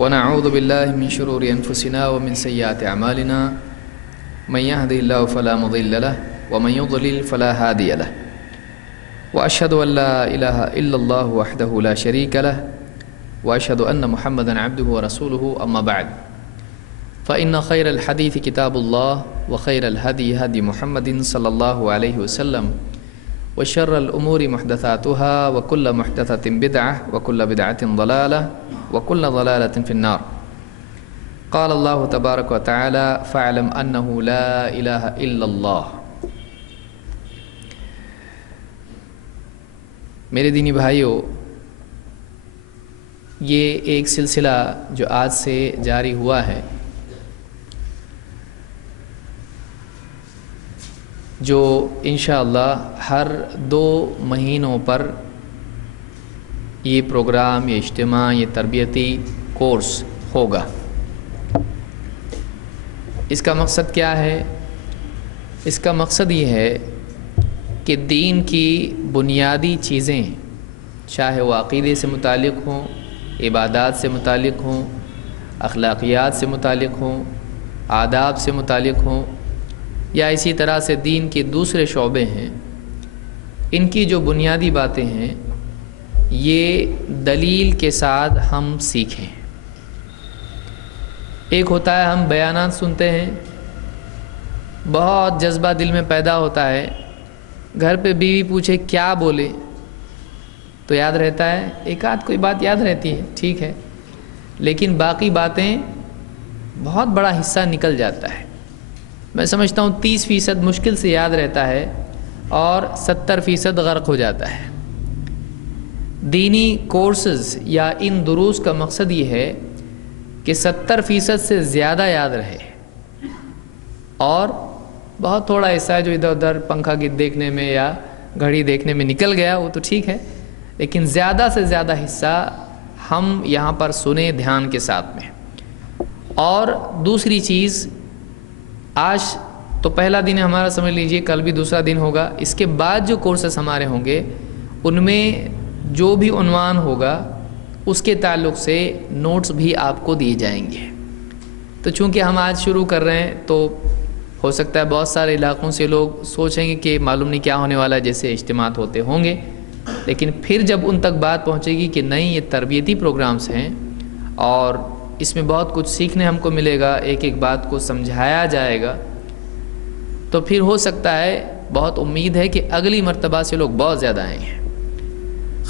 ونعوذ بالله من شرور أنفسنا ومن سيئات أعمالنا من يهده الله فلا مضل له ومن يضلل فلا هادي له وأشهد أن لا إله إلا الله وحده لا شريك له وأشهد أن محمدا عبده ورسوله أما بعد فإن خير الحديث كتاب الله وخير الهدي هدي محمد صلى الله عليه وسلم وشر الأمور محدثاتها وكل محدثة بدعة وكل بدعة ضلالة وكل ضلالة في النار. قال الله تبارك وتعالى فاعلم أنه لا إله إلا الله. میرے دینی بھائیوں، یہ ایک سلسلہ جو آج سے جاری ہوا ہے، جو انشاءاللہ ہر 2 مہینوں پر یہ پروگرام، یہ اجتماع، یہ تربیتی کورس ہوگا. اس کا مقصد کیا ہے؟ اس کا مقصد یہ ہے کہ دین کی بنیادی چیزیں، چاہے وہ عقیدے سے متعلق ہوں، عبادات سے متعلق ہوں، اخلاقیات سے متعلق ہوں، آداب سے متعلق ہوں، یا اسی طرح سے دین کے دوسرے شعبے ہیں، ان کی جو بنیادی باتیں ہیں یہ دلیل کے ساتھ ہم سیکھیں. ایک ہوتا ہے ہم بیانات سنتے ہیں، بہت جذبہ دل میں پیدا ہوتا ہے، گھر پہ بیوی پوچھے کیا بولے تو یاد رہتا ہے، ایک آدھ کوئی بات یاد رہتی ہے، ٹھیک ہے، لیکن باقی باتیں بہت بڑا حصہ نکل جاتا ہے. میں سمجھتا ہوں 30% مشکل سے یاد رہتا ہے اور 70% غرق ہو جاتا ہے. دینی کورسز یا ان دروس کا مقصد یہ ہے کہ 70% سے زیادہ یاد رہے، اور بہت تھوڑا حصہ ہے جو ادھر ادھر پنکھا گیت دیکھنے میں یا گھڑی دیکھنے میں نکل گیا، وہ تو ٹھیک ہے، لیکن زیادہ سے زیادہ حصہ ہم یہاں پر سنیں دھیان کے ساتھ میں. اور دوسری چیز، آج تو پہلا دن ہے ہمارا، سمجھ لیجئے کل بھی دوسرا دن ہوگا، اس کے بعد جو کورسز ہمارے ہوں گے ان میں جو بھی عنوان ہوگا اس کے تعلق سے نوٹس بھی آپ کو دیے جائیں گے. تو چونکہ ہم آج شروع کر رہے ہیں تو ہو سکتا ہے بہت سارے علاقوں سے لوگ سوچیں گے کہ معلوم نہیں کیا ہونے والا، جیسے اجتماعات ہوتے ہوں گے، لیکن پھر جب ان تک بات پہنچے گی کہ نہیں یہ تربیتی پروگرامز ہیں اور اس میں بہت کچھ سیکھنے ہم کو ملے گا، ایک ایک بات کو سمجھایا جائے گا، تو پھر ہو سکتا ہے، بہت امید ہے کہ اگلی مرتبہ سے لوگ بہت زیادہ آئیں گے.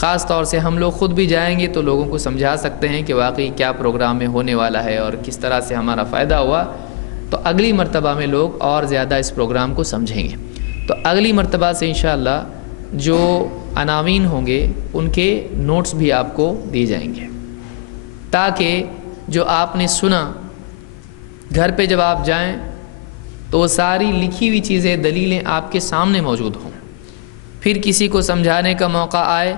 خاص طور سے ہم لوگ خود بھی جائیں گے تو لوگوں کو سمجھا سکتے ہیں کہ واقعی کیا پروگرام میں ہونے والا ہے اور کس طرح سے ہمارا فائدہ ہوا، تو اگلی مرتبہ میں لوگ اور زیادہ اس پروگرام کو سمجھیں گے. تو اگلی مرتبہ سے انشاءاللہ جو عناوین ہوں گے ان کے نوٹس بھی آپ کو دیے جائیں گے، تاکہ جو آپ نے سنا گھر پہ جب آپ جائیں تو وہ ساری لکھی ہوئی چیزیں، دلیلیں آپ کے سامنے موجود ہوں. پھر کسی کو سمجھانے کا موقع آئے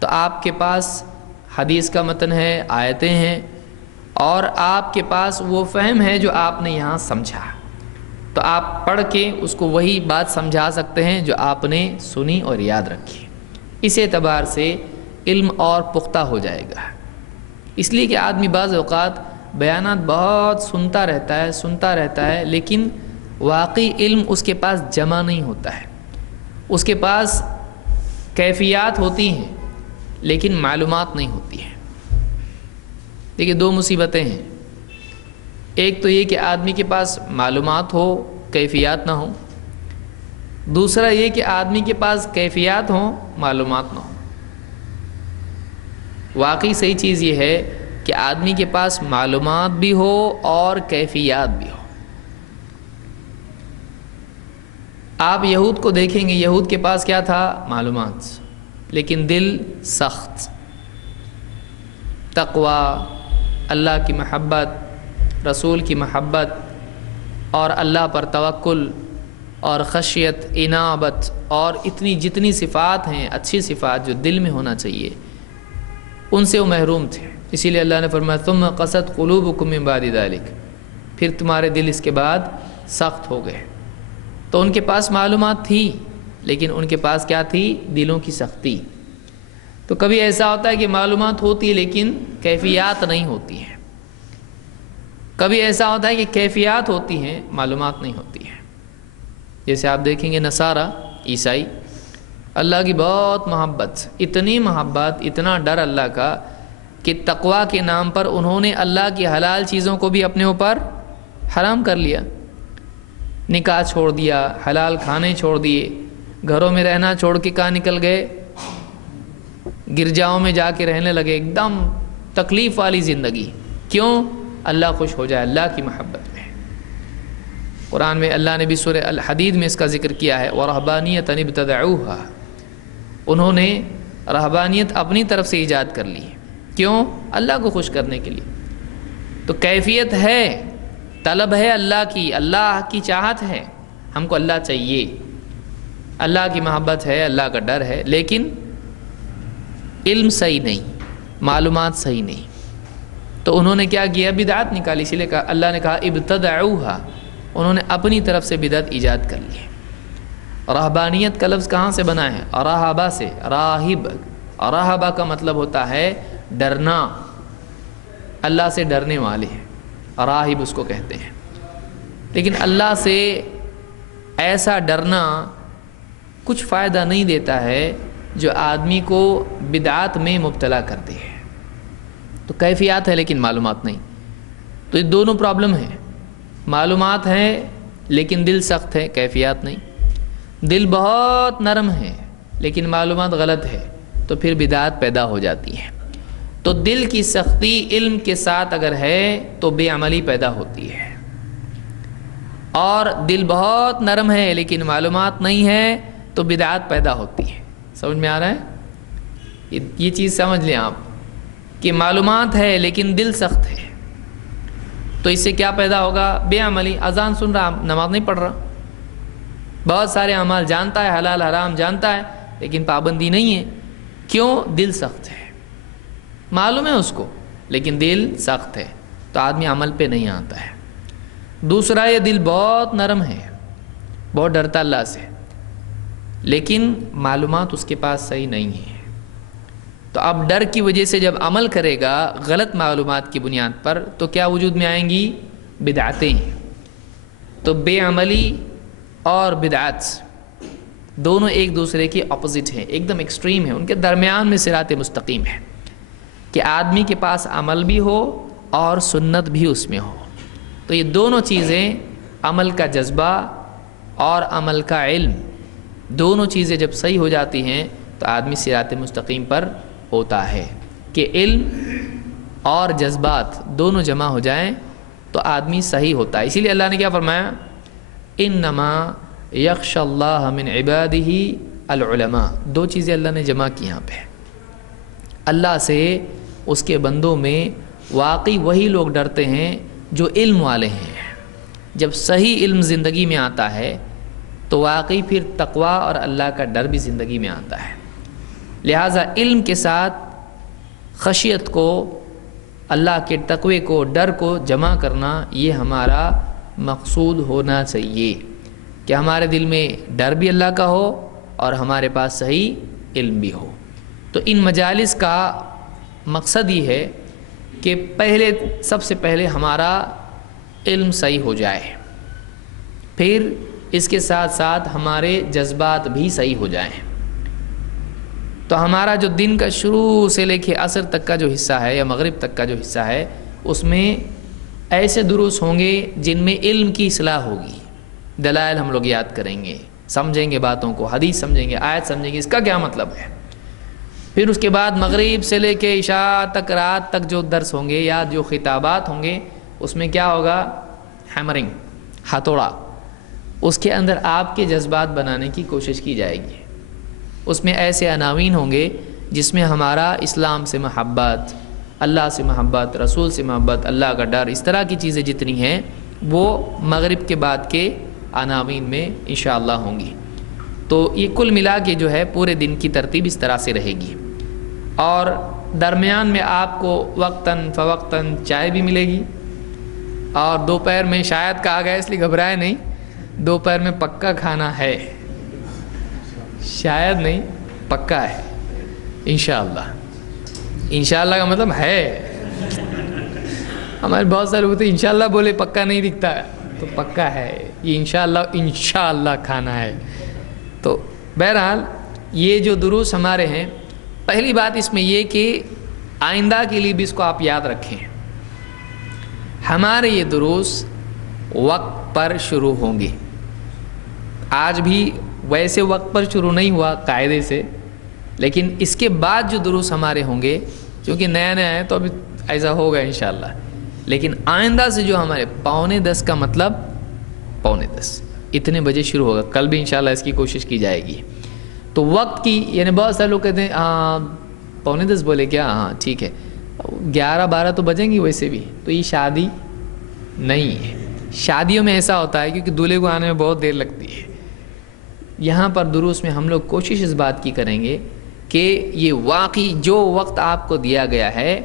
تو آپ کے پاس حدیث کا متن ہے، آیتیں ہیں، اور آپ کے پاس وہ فہم ہے جو آپ نے یہاں سمجھا، تو آپ پڑھ کے اس کو وہی بات سمجھا سکتے ہیں جو آپ نے سنی اور یاد رکھی. اس اعتبار سے علم اور پختہ ہو جائے گا. اس لیے کہ آدمی بعض اوقات بیانات بہت سنتا رہتا ہے لیکن واقعی علم اس کے پاس جمع نہیں ہوتا ہے. اس کے پاس کیفیات ہوتی ہیں لیکن معلومات نہیں ہوتی ہیں. دیکھیے 2 مصیبتیں ہیں، ایک تو یہ کہ آدمی کے پاس معلومات ہو، کیفیات نہ ہو. دوسرا یہ کہ آدمی کے پاس کیفیات ہوں، معلومات نہ ہو. واقعی صحیح چیز یہ ہے کہ آدمی کے پاس معلومات بھی ہو اور کیفیات بھی ہو. آپ یہود کو دیکھیں گے، یہود کے پاس کیا تھا؟ معلومات، لیکن دل سخت. تقوی، اللہ کی محبت، رسول کی محبت، اور اللہ پر توکل اور خشیت، انابت، اور جتنی صفات ہیں، اچھی صفات جو دل میں ہونا چاہیے، ان سے وہ محروم تھے. اسی لیے اللہ نے فرمایا ثم قست قلوبکم من بعد ذلک، پھر تمہارے دل اس کے بعد سخت ہو گئے. تو ان کے پاس معلومات تھی لیکن ان کے پاس کیا تھی؟ دلوں کی سختی. تو کبھی ایسا ہوتا ہے کہ معلومات ہوتی ہے لیکن کیفیات نہیں ہوتی ہیں. کبھی ایسا ہوتا ہے کہ کیفیات ہوتی ہیں، معلومات نہیں ہوتی ہیں. جیسے آپ دیکھیں گے نصارہ، عیسائی، اللہ کی بہت محبت، اتنی محبت، اتنا ڈر اللہ کا کہ تقویٰ کے نام پر انہوں نے اللہ کی حلال چیزوں کو بھی اپنے اوپر حرام کر لیا. نکاح چھوڑ دیا، حلال کھانے چھوڑ دیے، گھروں میں رہنا چھوڑ کے کہاں نکل گئے، گرجاؤں میں جا کے رہنے لگے، ایک دم تکلیف والی زندگی. کیوں؟ اللہ خوش ہو جائے، اللہ کی محبت میں. قرآن میں اللہ نے بھی سورہ الحدید میں اس کا ذکر کیا ہے، وَرَهْبَانِيَّةً ابْتَدَعُوهَا، انہوں نے رہبانیت اپنی طرف سے ایجاد کر لی. کیوں؟ اللہ کو خوش کرنے کے لیے. تو کیفیت ہے، طلب ہے اللہ کی چاہت ہے، ہم کو اللہ چاہیے، اللہ کی محبت ہے، اللہ کا ڈر ہے، لیکن علم صحیح نہیں، معلومات صحیح نہیں. تو انہوں نے کیا کیا؟ بدعت نکالی. اسی لیے کہا، اللہ نے کہا ابتدعوها، انہوں نے اپنی طرف سے بدعت ایجاد کر لی. رہبانیت کا لفظ کہاں سے بنا ہے؟ راہبہ سے. راہب، راہبہ کا مطلب ہوتا ہے ڈرنا، اللہ سے ڈرنے والے ہیں، راہب اس کو کہتے ہیں. لیکن اللہ سے ایسا ڈرنا کچھ فائدہ نہیں دیتا ہے جو آدمی کو بدعات میں مبتلا کرتے ہیں. تو کیفیات ہے لیکن معلومات نہیں. تو یہ دونوں پرابلم ہیں، معلومات ہیں لیکن دل سخت ہے، کیفیات نہیں. دل بہت نرم ہے لیکن معلومات غلط ہے، تو پھر بدعات پیدا ہو جاتی ہیں. تو دل کی سختی علم کے ساتھ اگر ہے تو بے عملی پیدا ہوتی ہے، اور دل بہت نرم ہے لیکن معلومات نہیں ہے تو بدعات پیدا ہوتی ہے. سمجھ میں آ رہا ہے؟ یہ چیز سمجھ لیں آپ کہ معلومات ہے لیکن دل سخت ہے، تو اس سے کیا پیدا ہوگا؟ بے عملی. اذان سن رہا، نماز نہیں پڑھ رہا، بہت سارے اعمال جانتا ہے، حلال حرام جانتا ہے، لیکن پابندی نہیں ہے. کیوں؟ دل سخت ہے. معلوم ہے اس کو لیکن دل سخت ہے، تو آدمی عمل پہ نہیں آتا ہے. دوسرا، یہ دل بہت نرم ہے، بہت ڈرتا اللہ سے، لیکن معلومات اس کے پاس صحیح نہیں ہے. تو اب ڈر کی وجہ سے جب عمل کرے گا غلط معلومات کی بنیاد پر، تو کیا وجود میں آئیں گی؟ بدعتیں. تو بے عملی اور بدعت دونوں ایک دوسرے کے اپوزٹ ہیں، ایک دم ایکسٹریم ہیں، ان کے درمیان میں صراط مستقیم ہے کہ آدمی کے پاس عمل بھی ہو اور سنت بھی اس میں ہو. تو یہ دونوں چیزیں، عمل کا جذبہ اور عمل کا علم، دونوں چیزیں جب صحیح ہو جاتی ہیں تو آدمی صراط مستقیم پر ہوتا ہے. کہ علم اور جذبات دونوں جمع ہو جائیں تو آدمی صحیح ہوتا ہے. اسی لیے اللہ نے کیا فرمایا؟ انما یخشی اللہ من عبادہ العلماء. دو چیزیں اللہ نے جمع کی یہاں پہ. اللہ سے اس کے بندوں میں واقعی وہی لوگ ڈرتے ہیں جو علم والے ہیں. جب صحیح علم زندگی میں آتا ہے تو واقعی پھر تقویٰ اور اللہ کا ڈر بھی زندگی میں آتا ہے. لہٰذا علم کے ساتھ خشیت کو، اللہ کے تقوی کو، ڈر کو جمع کرنا، یہ ہمارا مقصود ہونا چاہیے کہ ہمارے دل میں ڈر بھی اللہ کا ہو اور ہمارے پاس صحیح علم بھی ہو. تو ان مجالس کا مقصد یہ ہے کہ سب سے پہلے ہمارا علم صحیح ہو جائے، پھر اس کے ساتھ ساتھ ہمارے جذبات بھی صحیح ہو جائیں. تو ہمارا جو دن کا شروع سے لے کے عصر تک کا جو حصہ ہے یا مغرب تک کا جو حصہ ہے، اس میں ایسے دروس ہوں گے جن میں علم کی اصلاح ہوگی. دلائل ہم لوگ یاد کریں گے، سمجھیں گے باتوں کو، حدیث سمجھیں گے، آیت سمجھیں گے، اس کا کیا مطلب ہے. پھر اس کے بعد مغرب سے لے کے عشاء تک، رات تک جو درس ہوں گے یا جو خطابات ہوں گے، اس میں کیا ہوگا؟ ہیمرنگ، ہتھوڑا. اس کے اندر آپ کے جذبات بنانے کی کوشش کی جائے گی. اس میں ایسے عناوین ہوں گے جس میں ہمارا اسلام سے محبت، اللہ سے محبت، رسول سے محبت، اللہ کا ڈر، اس طرح کی چیزیں جتنی ہیں وہ مغرب کے بعد کے عناوین میں انشاءاللہ ہوں گی. تو یہ کل ملا کے جو ہے پورے دن کی ترتیب اس طرح سے رہے گی. اور درمیان میں آپ کو وقتاً فوقتاً چائے بھی ملے گی. اور دوپہر میں شاید کہا گیا، اس لیے گھبرائے نہیں، دوپہر میں پکا کھانا ہے، شاید نہیں، پکا ہے انشاءاللہ. انشاءاللہ کا مطلب ہے. ہمارے بہت سارے لوگ تو انشاءاللہ بولے پکا نہیں دکھتا ہے، تو پکا ہے یہ انشاءاللہ کھانا ہے۔ تو بہرحال یہ جو دروس ہمارے ہیں، پہلی بات اس میں یہ کہ آئندہ کے لیے بھی اس کو آپ یاد رکھیں، ہمارے یہ دروس وقت پر شروع ہوں گے۔ آج بھی ویسے وقت پر شروع نہیں ہوا قاعدے سے، لیکن اس کے بعد جو دروس ہمارے ہوں گے، کیونکہ نیا نیا ہے تو ابھی ایسا ہوگا انشاءاللہ، لیکن آئندہ سے جو ہمارے 9:45 کا مطلب 9:45 اتنے بجے شروع ہوگا۔ کل بھی انشاءاللہ اس کی کوشش کی جائے گی۔ تو وقت کی، یعنی بہت سارے لوگ کہتے ہیں 9:45 بولے کیا، ہاں ٹھیک ہے، 11-12 تو بجیں گی ویسے بھی، تو یہ شادی نہیں ہے۔ شادیوں میں ایسا ہوتا ہے کیونکہ دولہے کو آنے میں بہت دیر لگتی ہے۔ یہاں پر دروس میں ہم لوگ کوشش اس بات کی کریں گے کہ یہ واقعی جو وقت آپ کو دیا گیا ہے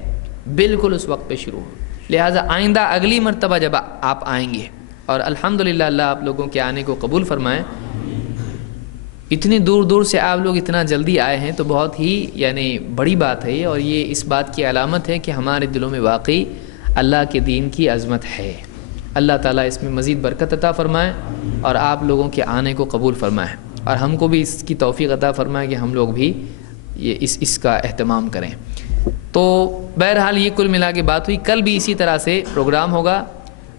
بالکل اس وقت پہ شروع ہو۔ لہٰذا آئندہ اگلی مرتبہ جب آپ آئیں گے، اور الحمدللہ اللہ آپ لوگوں کے آنے کو قبول فرمائیں، اتنی دور دور سے آپ لوگ اتنا جلدی آئے ہیں تو بہت ہی یعنی بڑی بات ہے، اور یہ اس بات کی علامت ہے کہ ہمارے دلوں میں واقعی اللہ کے دین کی عظمت ہے۔ اللہ تعالیٰ اس میں مزید برکت عطا فرمائے اور آپ لوگوں کے آنے کو قبول فرمائے، اور ہم کو بھی اس کی توفیق عطا فرمائے کہ ہم لوگ بھی یہ اس کا اہتمام کریں۔ تو بہرحال یہ کل ملا کے بات ہوئی۔ کل بھی اسی طرح سے پروگرام ہوگا،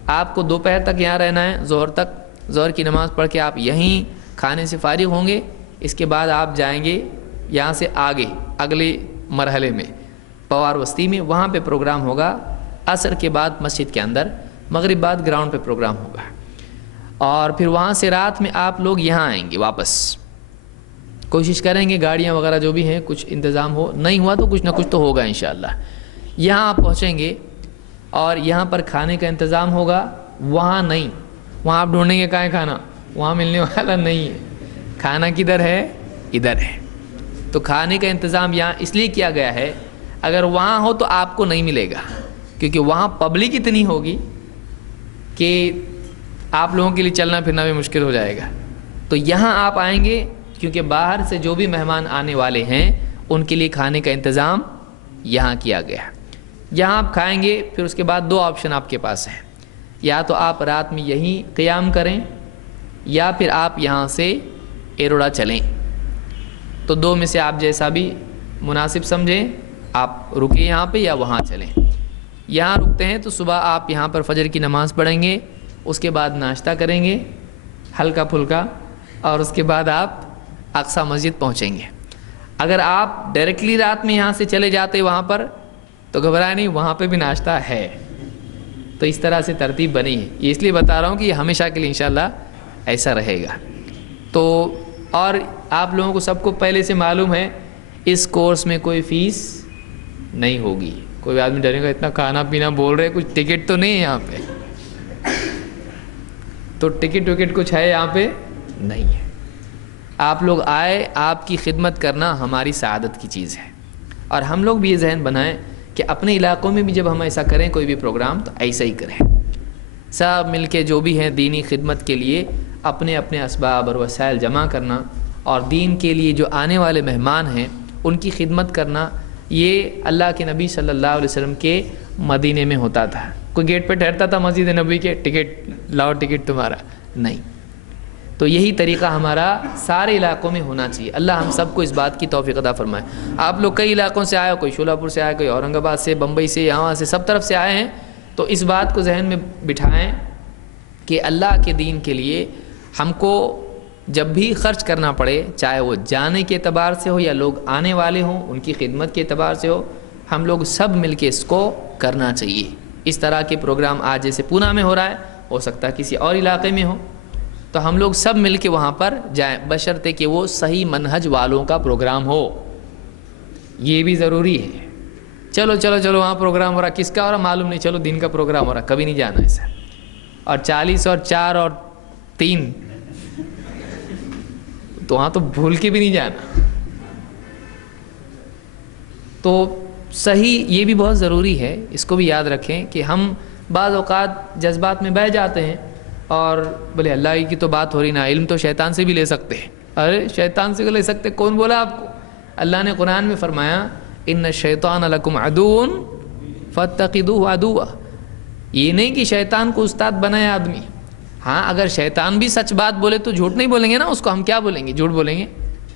آپ کو دوپہر تک یہاں رہنا ہے، ظہر تک، ظہر کی نماز پڑھ کے آپ یہیں کھانے سے فارغ ہوں گے۔ اس کے بعد آپ جائیں گے یہاں سے آگے اگلے مرحلے میں پوار وسطی میں، وہاں پہ پروگرام ہوگا۔ عصر کے بعد مسجد کے اندر، مغرب بعد گراؤنڈ پہ پروگرام ہوگا، اور پھر وہاں سے رات میں آپ لوگ یہاں آئیں گے واپس۔ کوشش کریں گے گاڑیاں وغیرہ جو بھی ہیں کچھ انتظام ہو، نہیں ہوا تو کچھ نہ کچھ تو ہوگا انشاءاللہ۔ یہاں آپ پہنچیں گے اور یہاں پر کھانے کا انتظام ہوگا، وہاں نہیں، وہاں آپ ڈھونڈیں گے کہاں ہے کھانا، وہاں ملنے والا نہیں ہے۔ کھانا کدھر ہے؟ ادھر ہے۔ تو کھانے کا انتظام یہاں اس لیے کیا گیا ہے، اگر وہاں ہو تو آپ کو نہیں ملے گا، کیونکہ وہاں پبلک اتنی ہوگی کہ آپ لوگوں کے لیے چلنا پھرنا بھی مشکل ہو جائے گا۔ تو یہاں آپ آئیں گے، کیونکہ باہر سے جو بھی مہمان آنے والے ہیں ان کے لیے کھانے کا انتظام یہاں کیا گیا ہے۔ یہاں آپ کھائیں گے، پھر اس کے بعد 2 آپشن آپ کے پاس ہیں، یا تو آپ رات میں یہیں قیام کریں، یا پھر آپ یہاں سے ایروڑا چلیں۔ تو 2 میں سے آپ جیسا بھی مناسب سمجھیں، آپ رکیں یہاں پہ یا وہاں چلیں۔ یہاں رکتے ہیں تو صبح آپ یہاں پر فجر کی نماز پڑھیں گے، اس کے بعد ناشتہ کریں گے ہلکا پھلکا، اور اس کے بعد آپ اقصی مسجد پہنچیں گے۔ اگر آپ ڈائریکٹلی رات میں یہاں سے چلے جاتے وہاں پر تو گھبرائے نہیں، وہاں پہ بھی ناشتہ ہے۔ تو اس طرح سے ترتیب بنی ہے، یہ اس لیے بتا رہا ہوں کہ یہ ہمیشہ کے لیے انشاءاللہ ایسا رہے گا۔ تو اور آپ لوگوں کو سب کو پہلے سے معلوم ہے اس کورس میں کوئی فیس نہیں ہوگی۔ کوئی آدمی ڈرے گا اتنا کھانا پینا بول رہے، کچھ ٹکٹ تو نہیں ہے یہاں پہ؟ تو ٹکٹ وکٹ کچھ ہے یہاں پہ نہیں ہے۔ آپ لوگ آئے، آپ کی خدمت کرنا ہماری سعادت کی چیز ہے، اور ہم لوگ بھی یہ ذہن بنائیں کہ اپنے علاقوں میں بھی جب ہم ایسا کریں کوئی بھی پروگرام تو ایسا ہی کریں، سب مل کے جو بھی ہیں دینی خدمت کے لیے اپنے اپنے اسباب اور وسائل جمع کرنا، اور دین کے لیے جو آنے والے مہمان ہیں ان کی خدمت کرنا، یہ اللہ کے نبی صلی اللہ علیہ وسلم کے مدینے میں ہوتا تھا۔ کوئی گیٹ پہ ٹھہرتا تھا مسجد نبی کے، ٹکٹ لاؤ، ٹکٹ تمہارا نہیں۔ تو یہی طریقہ ہمارا سارے علاقوں میں ہونا چاہیے۔ اللہ ہم سب کو اس بات کی توفیق عطا فرمائے۔ آپ لوگ کئی علاقوں سے آئے ہو، کوئی شولہ پور سے آئے، کوئی اورنگ آباد سے، بمبئی سے، یہاں سے، سب طرف سے آئے ہیں، تو اس بات کو ذہن میں بٹھائیں کہ اللہ کے دین کے لیے ہم کو جب بھی خرچ کرنا پڑے، چاہے وہ جانے کے اعتبار سے ہو یا لوگ آنے والے ہوں ان کی خدمت کے اعتبار سے ہو، ہم لوگ سب مل کے اس کو کرنا چاہیے۔ اس طرح کے پروگرام آج جیسے پونا میں ہو رہا ہے، ہو سکتا ہے کسی اور علاقے میں ہو، تو ہم لوگ سب مل کے وہاں پر جائیں، بشرطے کہ وہ صحیح منہج والوں کا پروگرام ہو۔ یہ بھی ضروری ہے۔ چلو چلو چلو وہاں پروگرام ہو رہا، کس کا ہو رہا معلوم نہیں، چلو دین کا پروگرام ہو رہا، کبھی نہیں جانا ہے سر۔ اور 40 اور 4 اور 3 تو وہاں تو بھول کے بھی نہیں جانا۔ تو صحیح یہ بھی بہت ضروری ہے، اس کو بھی یاد رکھیں کہ ہم بعض اوقات جذبات میں بہہ جاتے ہیں، اور بولے اللہ کی تو بات ہو رہی نا، علم تو شیطان سے بھی لے سکتے ہیں۔ ارے شیطان سے لے سکتے، کون بولا آپ کو؟ اللہ نے قرآن میں فرمایا ان الشیطان لکم عدو فاتخذوہ عدوا، یہ نہیں کہ شیطان کو استاد بنائے آدمی. ہاں اگر شیطان بھی سچ بات بولے تو جھوٹ نہیں بولیں گے نا, اس کو ہم کیا بولیں گے, جھوٹ بولیں گے.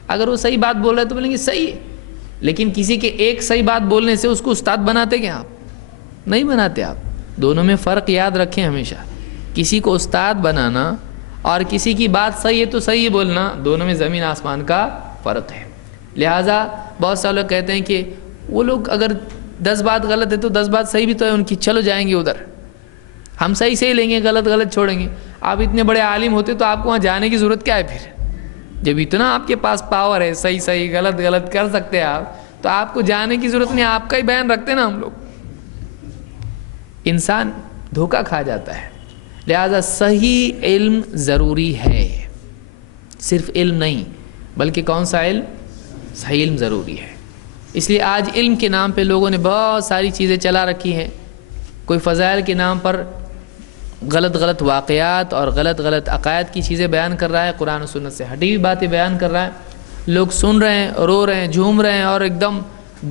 اگر وہ صحیح بات بول رہا ہے تو بولیں گے صحیح ہے. لیکن کسی کے ایک صحیح بات بولنے سے اس کو استاد بناتے کیا آپ؟ نہیں بناتے آپ. دونوں میں فرق یاد رکھیں ہمیشہ. کسی کو استاد بنانا اور کسی کی بات صحیح ہے تو صحیح بولنا, دونوں میں زمین آسمان کا فرق ہے. لہٰذا بہت سارے لوگ کہتے ہیں کہ وہ لوگ اگر 10 بات غلط ہے تو 10 بات صحیح بھی تو ہے ان کی, چلو جائیں گے ادھر, ہم صحیح سے ہی لیں گے, غلط غلط چھوڑیں گے. آپ اتنے بڑے عالم ہوتے تو آپ کو وہاں جانے کی ضرورت کیا ہے پھر؟ جب اتنا آپ کے پاس پاور ہے, صحیح صحیح غلط غلط کر سکتے ہیں آپ, تو آپ کو جانے کی ضرورت نہیں, آپ کا ہی بیان رکھتے نا ہم لوگ. انسان دھوکہ کھا جاتا ہے. لہذا صحیح علم ضروری ہے, صرف علم نہیں بلکہ کون سا علم؟ صحیح علم ضروری ہے. اس لیے آج علم کے نام پہ لوگوں نے بہت ساری چیزیں چلا رکھی ہیں. کوئی فضائل کے نام پر غلط غلط واقعات اور غلط غلط عقائد کی چیزیں بیان کر رہا ہے, قرآن و سنت سے ہٹی ہوئی باتیں بیان کر رہا ہے. لوگ سن رہے ہیں, رو رہے ہیں, جھوم رہے ہیں اور ایک دم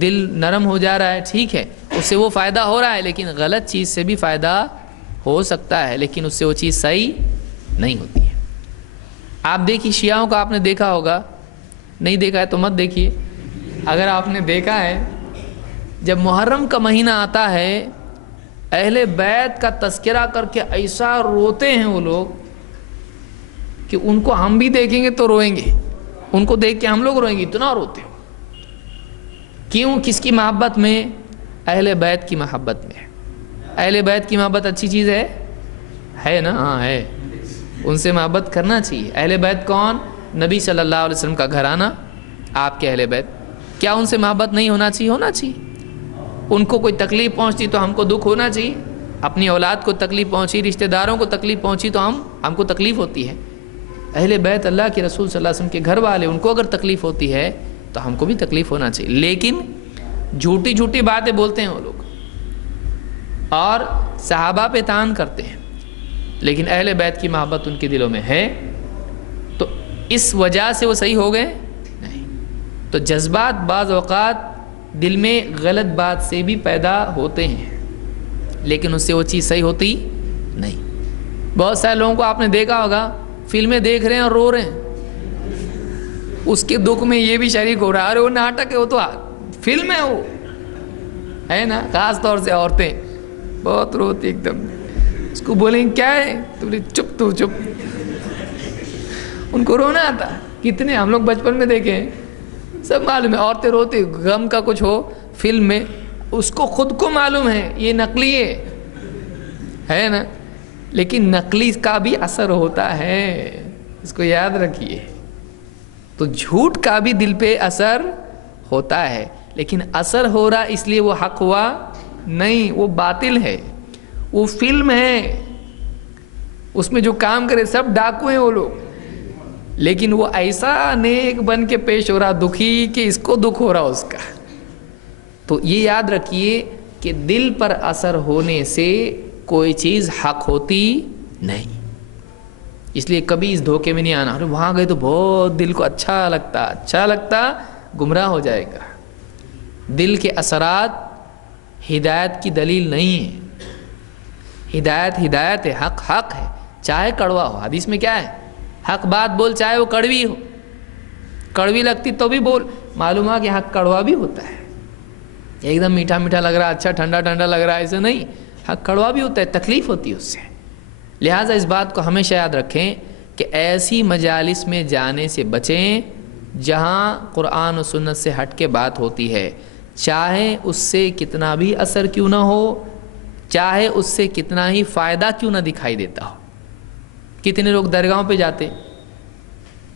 دل نرم ہو جا رہا ہے. ٹھیک ہے, اس سے وہ فائدہ ہو رہا ہے, لیکن غلط چیز سے بھی فائدہ ہو سکتا ہے, لیکن اس سے وہ چیز صحیح نہیں ہوتی ہے. آپ دیکھیے شیعوں کا, آپ نے دیکھا ہوگا, نہیں دیکھا ہے تو مت دیکھیے. اگر آپ نے دیکھا ہے, جب محرم کا مہینہ آتا ہے اہل بیت کا تذکرہ کر کے ایسا روتے ہیں وہ لوگ کہ ان کو ہم بھی دیکھیں گے تو روئیں گے, ان کو دیکھ کے ہم لوگ روئیں گے, اتنا روتے ہیں. کیوں؟ کس کی محبت میں؟ اہل بیت کی محبت میں. اہل بیت کی محبت اچھی چیز ہے نا؟ ہاں ہے, ان سے محبت کرنا چاہیے. اہل بیت کون؟ نبی صلی اللہ علیہ وسلم کا گھرانہ, آپ کے اہل بیت. کیا ان سے محبت نہیں ہونا چاہیے؟ ہونا چاہیے. ان کو کوئی تکلیف پہنچتی تو ہم کو دکھ ہونا چاہیے. اپنی اولاد کو تکلیف پہنچی, رشتہ داروں کو تکلیف پہنچی تو ہم کو تکلیف ہوتی ہے. اہل بیت اللہ کے رسول صلی اللہ علیہ وسلم کے گھر والے, ان کو اگر تکلیف ہوتی ہے تو ہم کو بھی تکلیف ہونا چاہیے. لیکن جھوٹی جھوٹی باتیں بولتے ہیں وہ لوگ اور صحابہ پہ طعن کرتے ہیں, لیکن اہل بیت کی محبت ان کے دلوں میں ہے, تو اس وجہ سے وہ صحیح ہو گئے نہیں. تو جذبات بعض اوقات دل میں غلط بات سے بھی پیدا ہوتے ہیں, لیکن اس سے وہ چیز صحیح ہوتی نہیں. بہت سارے لوگوں کو آپ نے دیکھا ہوگا, فلمیں دیکھ رہے ہیں اور رو رہے ہیں, اس کے دکھ میں یہ بھی شریک ہو رہا ہے. ارے وہ ناٹک ہے, وہ تو فلم ہے, وہ ہے نا. خاص طور سے عورتیں بہت روتی ایک دم, اس کو بولیں کیا ہے تو بولے چپ, تو چپ. ان کو رونا آتا. کتنے ہم لوگ بچپن میں دیکھے ہیں, سب معلوم ہے. عورتیں روتی, غم کا کچھ ہو فلم میں, اس کو خود کو معلوم ہے یہ نقلی ہے نا, لیکن نقلی کا بھی اثر ہوتا ہے, اس کو یاد رکھیے. تو جھوٹ کا بھی دل پہ اثر ہوتا ہے, لیکن اثر ہو رہا اس لیے وہ حق ہوا نہیں, وہ باطل ہے, وہ فلم ہے. اس میں جو کام کرے سب ڈاکو ہیں وہ لوگ, لیکن وہ ایسا نیک بن کے پیش ہو رہا, دکھی کہ اس کو دکھ ہو رہا اس کا. تو یہ یاد رکھیے کہ دل پر اثر ہونے سے کوئی چیز حق ہوتی نہیں. اس لیے کبھی اس دھوکے میں نہیں آنا, ارے وہاں گئے تو بہت دل کو اچھا لگتا, گمراہ ہو جائے گا. دل کے اثرات ہدایت کی دلیل نہیں ہے. ہدایت ہے, حق ہے, چاہے کڑوا ہو. حدیث میں کیا ہے؟ حق بات بول, چاہے وہ کڑوی ہو, کڑوی لگتی تو بھی بول. معلوم ہے کہ حق کڑوا بھی ہوتا ہے, ایک دم میٹھا میٹھا لگ رہا, اچھا ٹھنڈا ٹھنڈا لگ رہا ہے, ایسا نہیں. حق کڑوا بھی ہوتا ہے, تکلیف ہوتی ہے اس سے. لہٰذا اس بات کو ہمیشہ یاد رکھیں کہ ایسی مجالس میں جانے سے بچیں جہاں قرآن و سنت سے ہٹ کے بات ہوتی ہے, چاہے اس سے کتنا بھی اثر کیوں نہ ہو, چاہے اس سے کتنا ہی فائدہ کیوں نہ دکھائی دیتا ہو. کتنے لوگ درگاہوں پہ جاتے,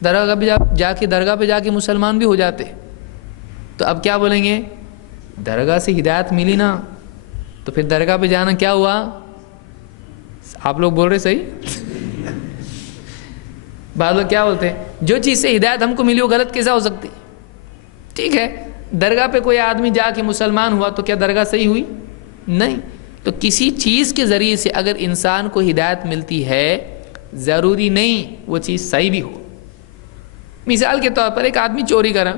درگاہ پہ جا کے مسلمان بھی ہو جاتے, تو اب کیا بولیں گے؟ درگاہ سے ہدایت ملی نا, تو پھر درگاہ پہ جانا کیا ہوا؟ آپ لوگ بول رہے صحیح؟ بعض لوگ کیا بولتے ہیں, جو چیز سے ہدایت ہم کو ملی وہ غلط کیسا ہو سکتی؟ ٹھیک ہے, درگاہ پہ کوئی آدمی جا کے مسلمان ہوا تو کیا درگاہ صحیح ہوئی؟ نہیں. تو کسی چیز کے ذریعے سے اگر انسان کو ہدایت ملتی ہے, ضروری نہیں وہ چیز صحیح بھی ہو. مثال کے طور پر ایک آدمی چوری کرا,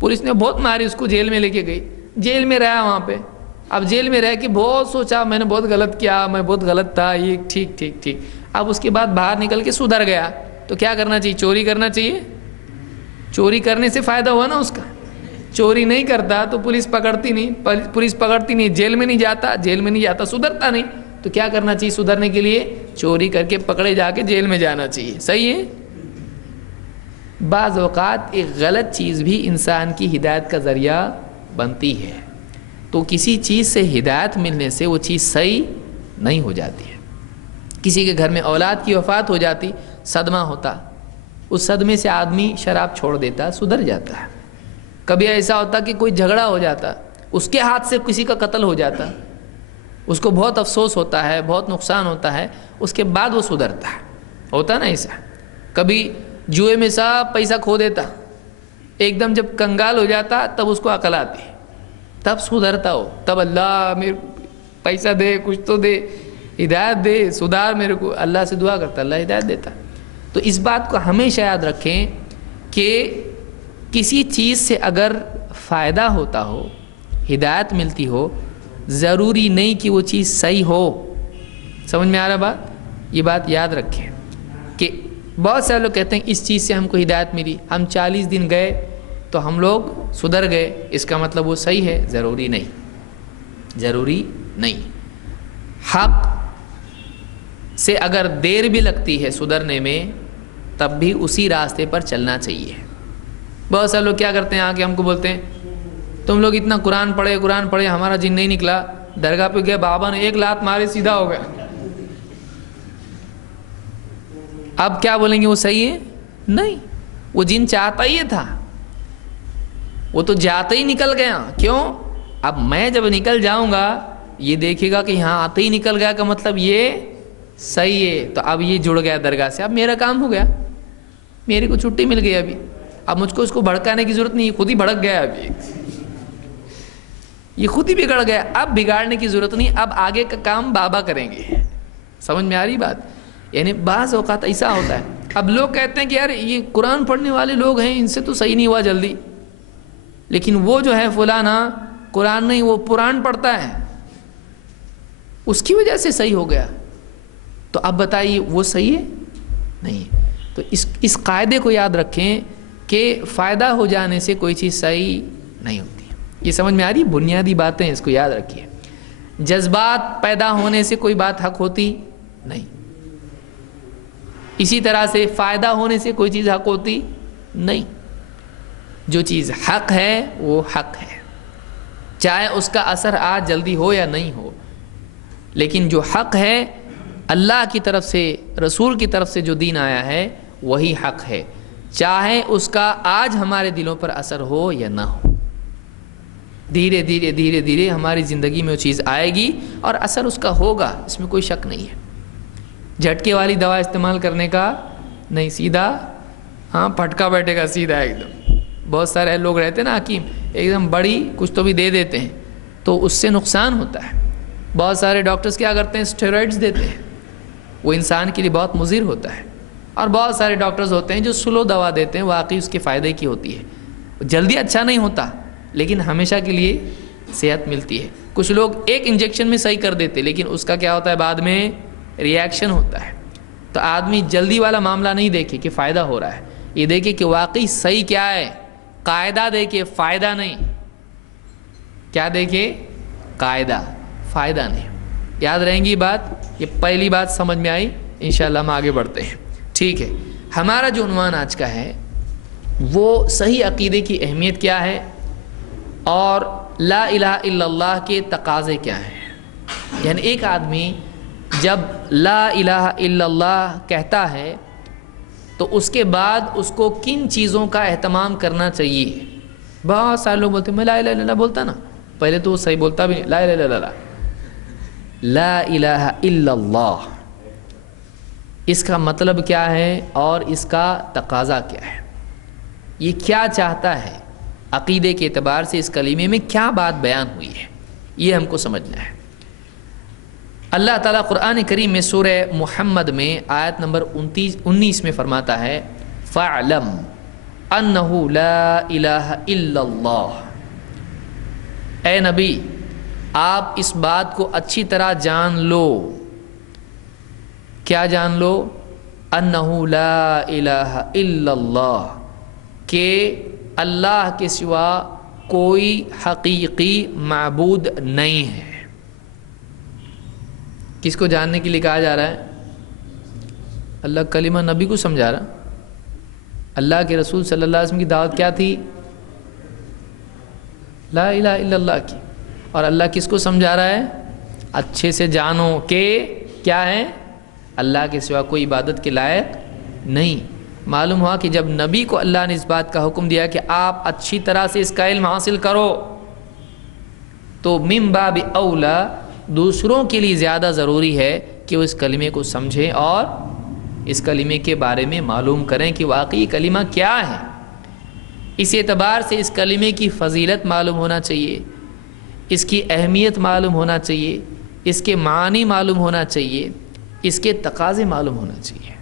پولیس نے بہت ماری, اس کو جیل میں لے کے گئی, جیل میں رہا وہاں پہ, اب جیل میں رہ کے بہت سوچا میں نے بہت غلط کیا, میں بہت غلط تھا, یہ ٹھیک ٹھیک ٹھیک. اب اس کے بعد باہر نکل کے سدھر گیا تو کیا کرنا چاہیے؟ چوری کرنا چاہیے. چوری کرنے سے فائدہ ہوا نا اس کا. چوری نہیں کرتا تو پولیس پکڑتی نہیں, جیل میں نہیں جاتا, سدھرتا نہیں. تو کیا کرنا چاہیے سدھرنے کے لیے؟ چوری کر کے پکڑے جا کے جیل میں جانا چاہیے. صحیح ہے. بعض اوقات ایک غلط چیز بھی انسان کی ہدایت کا ذریعہ بنتی ہے. تو کسی چیز سے ہدایت ملنے سے وہ چیز صحیح نہیں ہو جاتی ہے. کسی کے گھر میں اولاد کی وفات ہو جاتی, صدمہ ہوتا, اس صدمے سے آدمی شراب چھوڑ دیتا, سدھر جاتا ہے. کبھی ایسا ہوتا کہ کوئی جھگڑا ہو جاتا, اس کے ہاتھ سے کسی کا قتل ہو جاتا, اس کو بہت افسوس ہوتا ہے, بہت نقصان ہوتا ہے, اس کے بعد وہ سدھرتا ہے. ہوتا نا ایسا. کبھی جوئے میں سب پیسہ کھو دیتا, ایک دم جب کنگال ہو جاتا تب اس کو عقل آتی, تب سدھرتا ہو, تب اللہ میرے پیسہ دے, کچھ تو دے, ہدایت دے, سدھار میرے کو. اللہ سے دعا کرتا, اللہ ہدایت دیتا. تو اس بات کو ہمیشہ یاد رکھیں کہ کسی چیز سے اگر فائدہ ہوتا ہو, ہدایت ملتی ہو, ضروری نہیں کہ وہ چیز صحیح ہو. سمجھ میں آ رہا بات؟ یہ بات یاد رکھیں کہ بہت سارے لوگ کہتے ہیں اس چیز سے ہم کو ہدایت ملی, ہم 40 دن گئے تو ہم لوگ سدھر گئے, اس کا مطلب وہ صحیح ہے. ضروری نہیں, ضروری نہیں. حق سے اگر دیر بھی لگتی ہے سدھرنے میں تب بھی اسی راستے پر چلنا چاہیے. بہت سارے لوگ کیا کرتے ہیں, آ کے ہم کو بولتے ہیں تم لوگ اتنا قرآن پڑھے, ہمارا جن نہیں نکلا. درگاہ پہ گیا, بابا نے ایک لات مارے, سیدھا ہو گیا. اب کیا بولیں گے وہ صحیح ہے؟ نہیں, وہ جن چاہتا ہی تھا, وہ تو جاتے ہی نکل گیا. کیوں؟ اب میں جب نکل جاؤں گا یہ دیکھے گا کہ یہاں آتے ہی نکل گیا کا مطلب یہ صحیح ہے, تو اب یہ جڑ گیا درگاہ سے, اب میرا کام ہو گیا, میرے کو چھٹی مل گئی. ابھی اب مجھ کو اس کو بھڑکانے کی ضرورت نہیں, خود ہی بھڑک گیا, ابھی یہ خود ہی بگڑ گیا. اب بگاڑنے کی ضرورت نہیں, اب آگے کا کام بابا کریں گے. سمجھ میں آ رہی بات؟ یعنی بعض اوقات ایسا ہوتا ہے. اب لوگ کہتے ہیں کہ یار یہ قرآن پڑھنے والے لوگ ہیں, ان سے تو صحیح نہیں ہوا جلدی, لیکن وہ جو ہے فلانا قرآن نہیں, وہ پران پڑھتا ہے, اس کی وجہ سے صحیح ہو گیا. تو اب بتائیے وہ صحیح ہے؟ نہیں. تو اس قاعدے کو یاد رکھیں کہ فائدہ ہو جانے سے کوئی چیز صحیح نہیں ہوتی. یہ سمجھ میں آ رہی؟ بنیادی باتیں اس کو یاد رکھیے. جذبات پیدا ہونے سے کوئی بات حق ہوتی نہیں. اسی طرح سے فائدہ ہونے سے کوئی چیز حق ہوتی نہیں. جو چیز حق ہے وہ حق ہے, چاہے اس کا اثر آج جلدی ہو یا نہیں ہو, لیکن جو حق ہے اللہ کی طرف سے, رسول کی طرف سے جو دین آیا ہے وہی حق ہے, چاہے اس کا آج ہمارے دلوں پر اثر ہو یا نہ ہو. دھیرے دھیرے دھیرے دھیرے ہماری زندگی میں وہ چیز آئے گی اور اثر اس کا ہوگا, اس میں کوئی شک نہیں ہے. جھٹکے والی دوا استعمال کرنے کا نہیں, سیدھا ہاں پھٹکا بیٹھے گا سیدھا ایک دم. بہت سارے لوگ رہتے ہیں نا حکیم, ایک دم بڑی کچھ تو بھی دے دیتے ہیں تو اس سے نقصان ہوتا ہے. بہت سارے ڈاکٹرز کیا کرتے ہیں, اسٹیرائڈز دیتے ہیں, وہ انسان کے لیے بہت مضر ہوتا ہے. اور بہت سارے ڈاکٹرز ہوتے ہیں جو سلو دوا دیتے ہیں, واقعی اس کے فائدے کی ہوتی ہے, جلدی اچھا نہیں ہوتا لیکن ہمیشہ کے لیے صحت ملتی ہے. کچھ لوگ ایک انجیکشن میں صحیح کر دیتے لیکن اس کا کیا ہوتا ہے, بعد میں ریاکشن ہوتا ہے. تو آدمی جلدی والا معاملہ نہیں دیکھے کہ فائدہ ہو رہا ہے, یہ دیکھے کہ واقعی صحیح کیا ہے. قاعدہ دیکھے, فائدہ نہیں. کیا دیکھے؟ قاعدہ, فائدہ نہیں. یاد رہیں گی بات؟ یہ پہلی بات سمجھ میں آئی. انشاءاللہ ہم آگے بڑھتے ہیں. ٹھیک ہے, ہمارا جو عنوان آج کا ہے وہ صحیح عقیدے کی اہمیت کیا ہے اور لا الہ الا اللہ کے تقاضے کیا ہیں. یعنی ایک آدمی جب لا الہ الا اللہ کہتا ہے تو اس کے بعد اس کو کن چیزوں کا اہتمام کرنا چاہیے. بہت سارے لوگ بولتے ہیں میں لا الہ الا اللہ بولتا نا, پہلے تو وہ صحیح بولتا بھی نہیں, لا الہ الا اللہ. لا الہ الا اللہ اس کا مطلب کیا ہے اور اس کا تقاضا کیا ہے, یہ کیا چاہتا ہے, عقیدے کے اعتبار سے اس کلمے میں کیا بات بیان ہوئی ہے, یہ ہم کو سمجھنا ہے. اللہ تعالیٰ قرآن کریم میں سورہ محمد میں آیت نمبر 19 میں فرماتا ہے فَاعْلَمْ أَنَّهُ لَا إِلَهَ إِلَّا اللَّهُ. اے نبی آپ اس بات کو اچھی طرح جان لو. کیا جان لو؟ انہ لا الہ الا اللہ، کہ اللہ کے سوا کوئی حقیقی معبود نہیں ہے. کس کو جاننے کے لیے کہا جا رہا ہے؟ اللہ کلمہ نبی کو سمجھا رہا. اللہ کے رسول صلی اللہ علیہ وسلم کی دعوت کیا تھی؟ لا الہ الا اللہ کی. اور اللہ کس کو سمجھا رہا ہے؟ اچھے سے جانو کہ کیا ہے؟ اللہ کے سوا کوئی عبادت کے لائق نہیں. معلوم ہوا کہ جب نبی کو اللہ نے اس بات کا حکم دیا کہ آپ اچھی طرح سے اس کا علم حاصل کرو، تو من باب اولا دوسروں کے لیے زیادہ ضروری ہے کہ وہ اس کلمے کو سمجھیں اور اس کلمے کے بارے میں معلوم کریں کہ واقعی کلمہ کیا ہے. اس اعتبار سے اس کلمے کی فضیلت معلوم ہونا چاہیے، اس کی اہمیت معلوم ہونا چاہیے، اس کے معنی معلوم ہونا چاہیے، اس کے تقاضے معلوم ہونا چاہیے.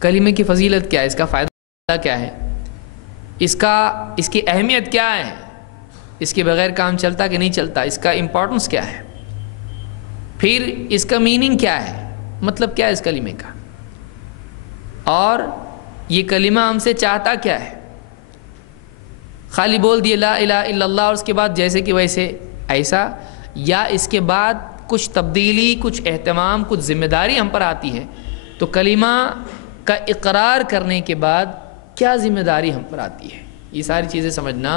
کلمے کی فضیلت کیا ہے؟ اس کا فائدہ کیا ہے؟ اس کی اہمیت کیا ہے؟ اس کے بغیر کام چلتا کہ نہیں چلتا؟ اس کا امپورٹنس کیا ہے؟ پھر اس کا میننگ کیا ہے؟ مطلب کیا ہے اس کلمے کا؟ اور یہ کلمہ ہم سے چاہتا کیا ہے؟ خالی بول دیے لا الہ الا اللہ اور اس کے بعد جیسے کہ ویسے ایسا، یا اس کے بعد کچھ تبدیلی، کچھ اہتمام، کچھ ذمہ داری ہم پر آتی ہے؟ تو کلمہ کا اقرار کرنے کے بعد کیا ذمہ داری ہم پر آتی ہے؟ یہ ساری چیزیں سمجھنا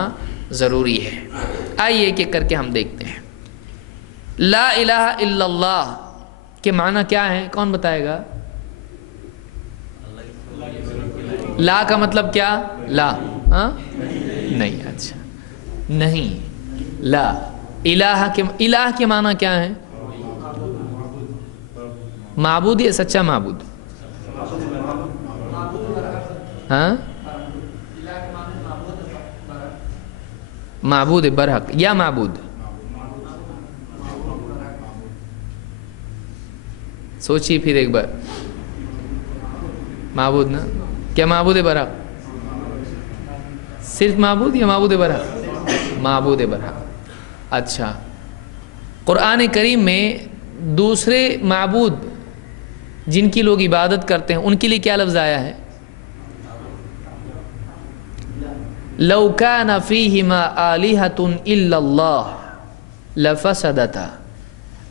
ضروری ہے. آئیے ایک ایک کر کے ہم دیکھتے ہیں. لا الہ الا اللہ کے معنی کیا ہے؟ کون بتائے گا؟ لا کا مطلب کیا؟ لا نہیں. اچھا نہیں. لا الہ کے معنی کیا ہے؟ معبود یا سچا معبود؟ ہاں، معبود برحق یا معبود؟ سوچیے پھر ایک بار. معبود نا؟ کیا معبود برحق؟ صرف معبود یا معبود برحق؟ معبود برحق. اچھا، قرآن کریم میں دوسرے معبود جن کی لوگ عبادت کرتے ہیں ان کے لیے کیا لفظ آیا ہے؟ لو کان فیہما آلہۃ الا اللہ لفسدتا.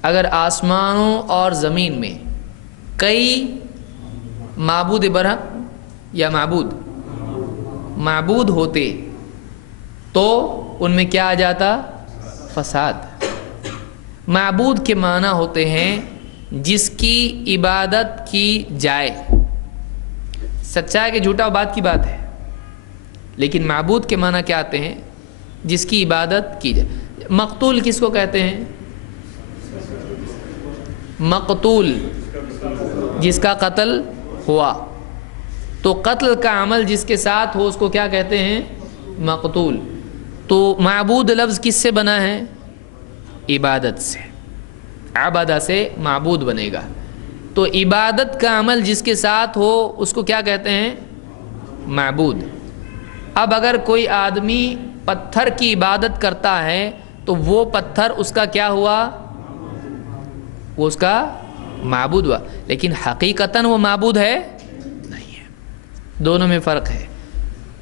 اگر آسمانوں اور زمین میں کئی معبود برحق یا معبود ہوتے تو ان میں کیا آ جاتا؟ فساد. معبود کے معنی ہوتے ہیں جس کی عبادت کی جائے. سچا ہے کہ جھوٹا بات کی بات ہے، لیکن معبود کے معنی کیا آتے ہیں؟ جس کی عبادت کی جائے. مقتول کس کو کہتے ہیں؟ مقتول جس کا قتل ہوا. تو قتل کا عمل جس کے ساتھ ہو اس کو کیا کہتے ہیں؟ مقتول. تو معبود لفظ کس سے بنا ہے؟ عبادت سے. عبادہ سے معبود بنے گا. تو عبادت کا عمل جس کے ساتھ ہو اس کو کیا کہتے ہیں؟ معبود. اب اگر کوئی آدمی پتھر کی عبادت کرتا ہے تو وہ پتھر اس کا کیا ہوا؟ وہ اس کا معبود ہوا. لیکن حقیقتاً وہ معبود ہے؟ نہیں ہے. دونوں میں فرق ہے.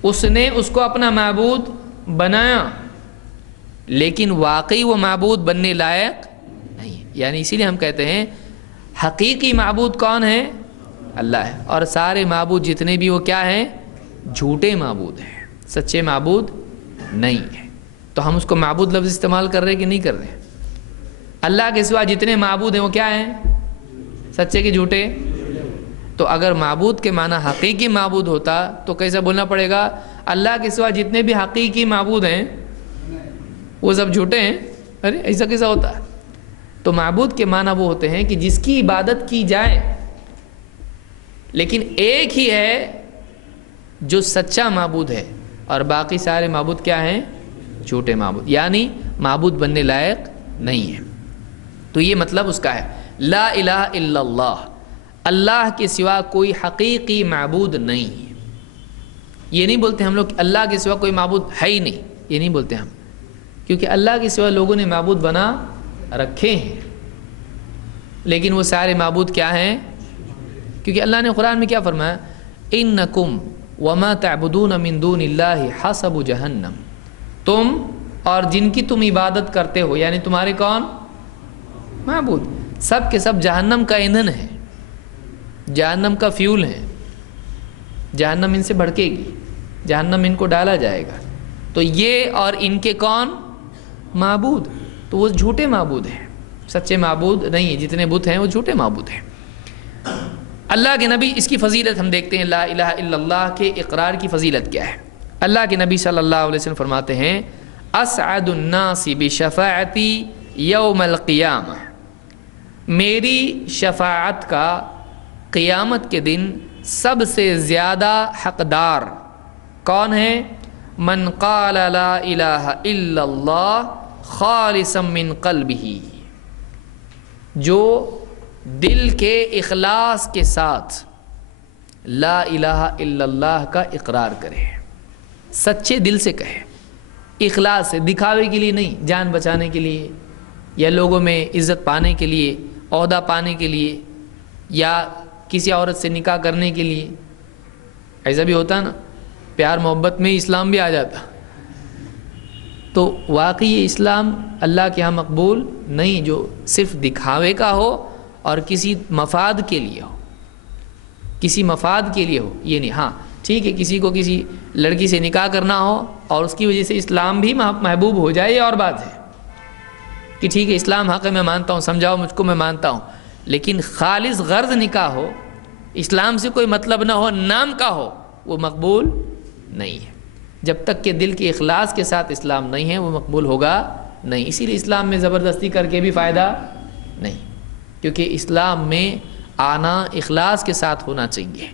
اس نے اس کو اپنا معبود بنایا لیکن واقعی وہ معبود بننے لائق نہیں ہے. یعنی اسی لیے ہم کہتے ہیں حقیقی معبود کون ہے؟ اللہ ہے. اور سارے معبود جتنے بھی وہ کیا ہیں؟ جھوٹے معبود ہیں، سچے معبود نہیں ہے. تو ہم اس کو معبود لفظ استعمال کر رہے کہ نہیں کر رہے؟ اللہ کے سوا جتنے معبود ہیں وہ کیا ہیں؟ سچے کے جھوٹے؟ تو اگر معبود کے معنی حقیقی معبود ہوتا تو کیسا بولنا پڑے گا؟ اللہ کے سوا جتنے بھی حقیقی معبود ہیں وہ سب جھوٹے ہیں. ارے ایسا کیسا ہوتا؟ تو معبود کے معنی وہ ہوتے ہیں کہ جس کی عبادت کی جائے، لیکن ایک ہی ہے جو سچا معبود ہے اور باقی سارے معبود کیا ہیں؟ جھوٹے معبود، یعنی معبود بننے لائق نہیں ہے. تو یہ مطلب اس کا ہے لا الہ الا اللہ، اللہ کے سوا کوئی حقیقی معبود نہیں ہے. یہ نہیں بولتے ہم لوگ اللہ کے سوا کوئی معبود ہے ہی نہیں، یہ نہیں بولتے ہم. کیونکہ اللہ کے سوا لوگوں نے معبود بنا رکھے ہیں، لیکن وہ سارے معبود کیا ہیں؟ کیونکہ اللہ نے قرآن میں کیا فرمایا؟ انکم وما تعبدون من دون اللہ حسب جہنم، تم اور جن کی تم عبادت کرتے ہو، یعنی تمہارے کون؟ معبود، سب کے سب جہنم کا ایندھن ہے، جہنم کا فیول ہے، جہنم ان سے بھڑکے گی، جہنم ان کو ڈالا جائے گا۔ تو یہ اور ان کے کون؟ معبود، تو وہ جھوٹے معبود ہیں، سچے معبود نہیں ہیں، جتنے بت ہیں وہ جھوٹے معبود ہیں۔ اللہ کے نبی، اس کی فضیلت ہم دیکھتے ہیں، لا الہ الا اللہ کے اقرار کی فضیلت کیا ہے۔ اللہ کے نبی صلی اللہ علیہ وسلم فرماتے ہیں اسعد الناس بشفاعتی یوم القیامہ، میری شفاعت کا قیامت کے دن سب سے زیادہ حقدار کون ہے؟ من قال لا الہ الا اللہ خالصا من قلبہ، جو دل کے اخلاص کے ساتھ لا الہ الا اللہ کا اقرار کرے، سچے دل سے کہے، اخلاص سے، دکھاوے کے لیے نہیں، جان بچانے کے لیے یا لوگوں میں عزت پانے کے لیے، عہدہ پانے کے لیے، یا کسی عورت سے نکاح کرنے کے لیے۔ ایسا بھی ہوتا نا، پیار محبت میں اسلام بھی آ جاتا، تو واقعی یہ اسلام اللہ کے ہاں مقبول نہیں، جو صرف دکھاوے کا ہو اور کسی مفاد کے لیے ہو، کسی مفاد کے لیے ہو، یہ نہیں۔ ہاں ٹھیک ہے، کسی کو کسی لڑکی سے نکاح کرنا ہو اور اس کی وجہ سے اسلام بھی محبوب ہو جائے، یہ اور بات ہے کہ ٹھیک ہے اسلام حق ہے، میں مانتا ہوں، سمجھاؤ مجھ کو، میں مانتا ہوں، لیکن خالص غرض نکاح ہو، اسلام سے کوئی مطلب نہ ہو، نام کا ہو، وہ مقبول نہیں ہے۔ جب تک کہ دل کے اخلاص کے ساتھ اسلام نہیں ہے وہ مقبول ہوگا نہیں۔ اسی لیے اسلام میں زبردستی کر کے بھی فائدہ نہیں، کیونکہ اسلام میں آنا اخلاص کے ساتھ ہونا چاہیے،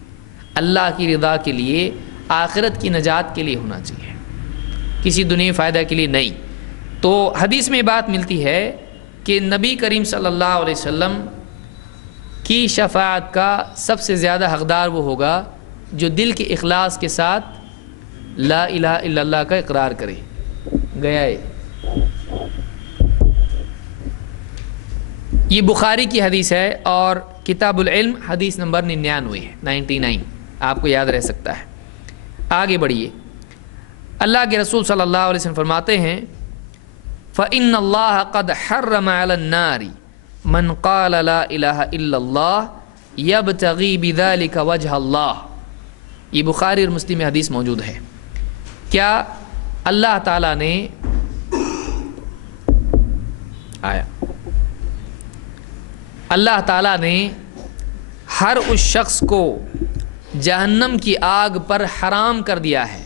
اللہ کی رضا کے لیے، آخرت کی نجات کے لیے ہونا چاہیے، کسی دنیا فائدہ کے لیے نہیں۔ تو حدیث میں بات ملتی ہے کہ نبی کریم صلی اللہ علیہ وسلم کی شفاعت کا سب سے زیادہ حقدار وہ ہوگا جو دل کے اخلاص کے ساتھ لا الہ الا اللہ کا اقرار کرے۔ گیا ہے، یہ بخاری کی حدیث ہے اور کتاب العلم حدیث نمبر 99 ہے، 99 آپ کو یاد رہ سکتا ہے۔ آگے بڑھیے، اللہ کے رسول صلی اللہ علیہ وسلم فرماتے ہیں فَإِنَّ اللَّهَ قَدْ حَرَّمَ عَلَى النَّارِ مَنْ قَالَ لَا إِلَهَ إِلَّا اللَّهِ يَبْتَغِي بِذَلِكَ وَجْهَ اللَّهِ، یہ بخاری اور مسلم میں حدیث موجود ہے۔ کیا اللہ تعالیٰ نے اللہ تعالیٰ نے ہر اس شخص کو جہنم کی آگ پر حرام کر دیا ہے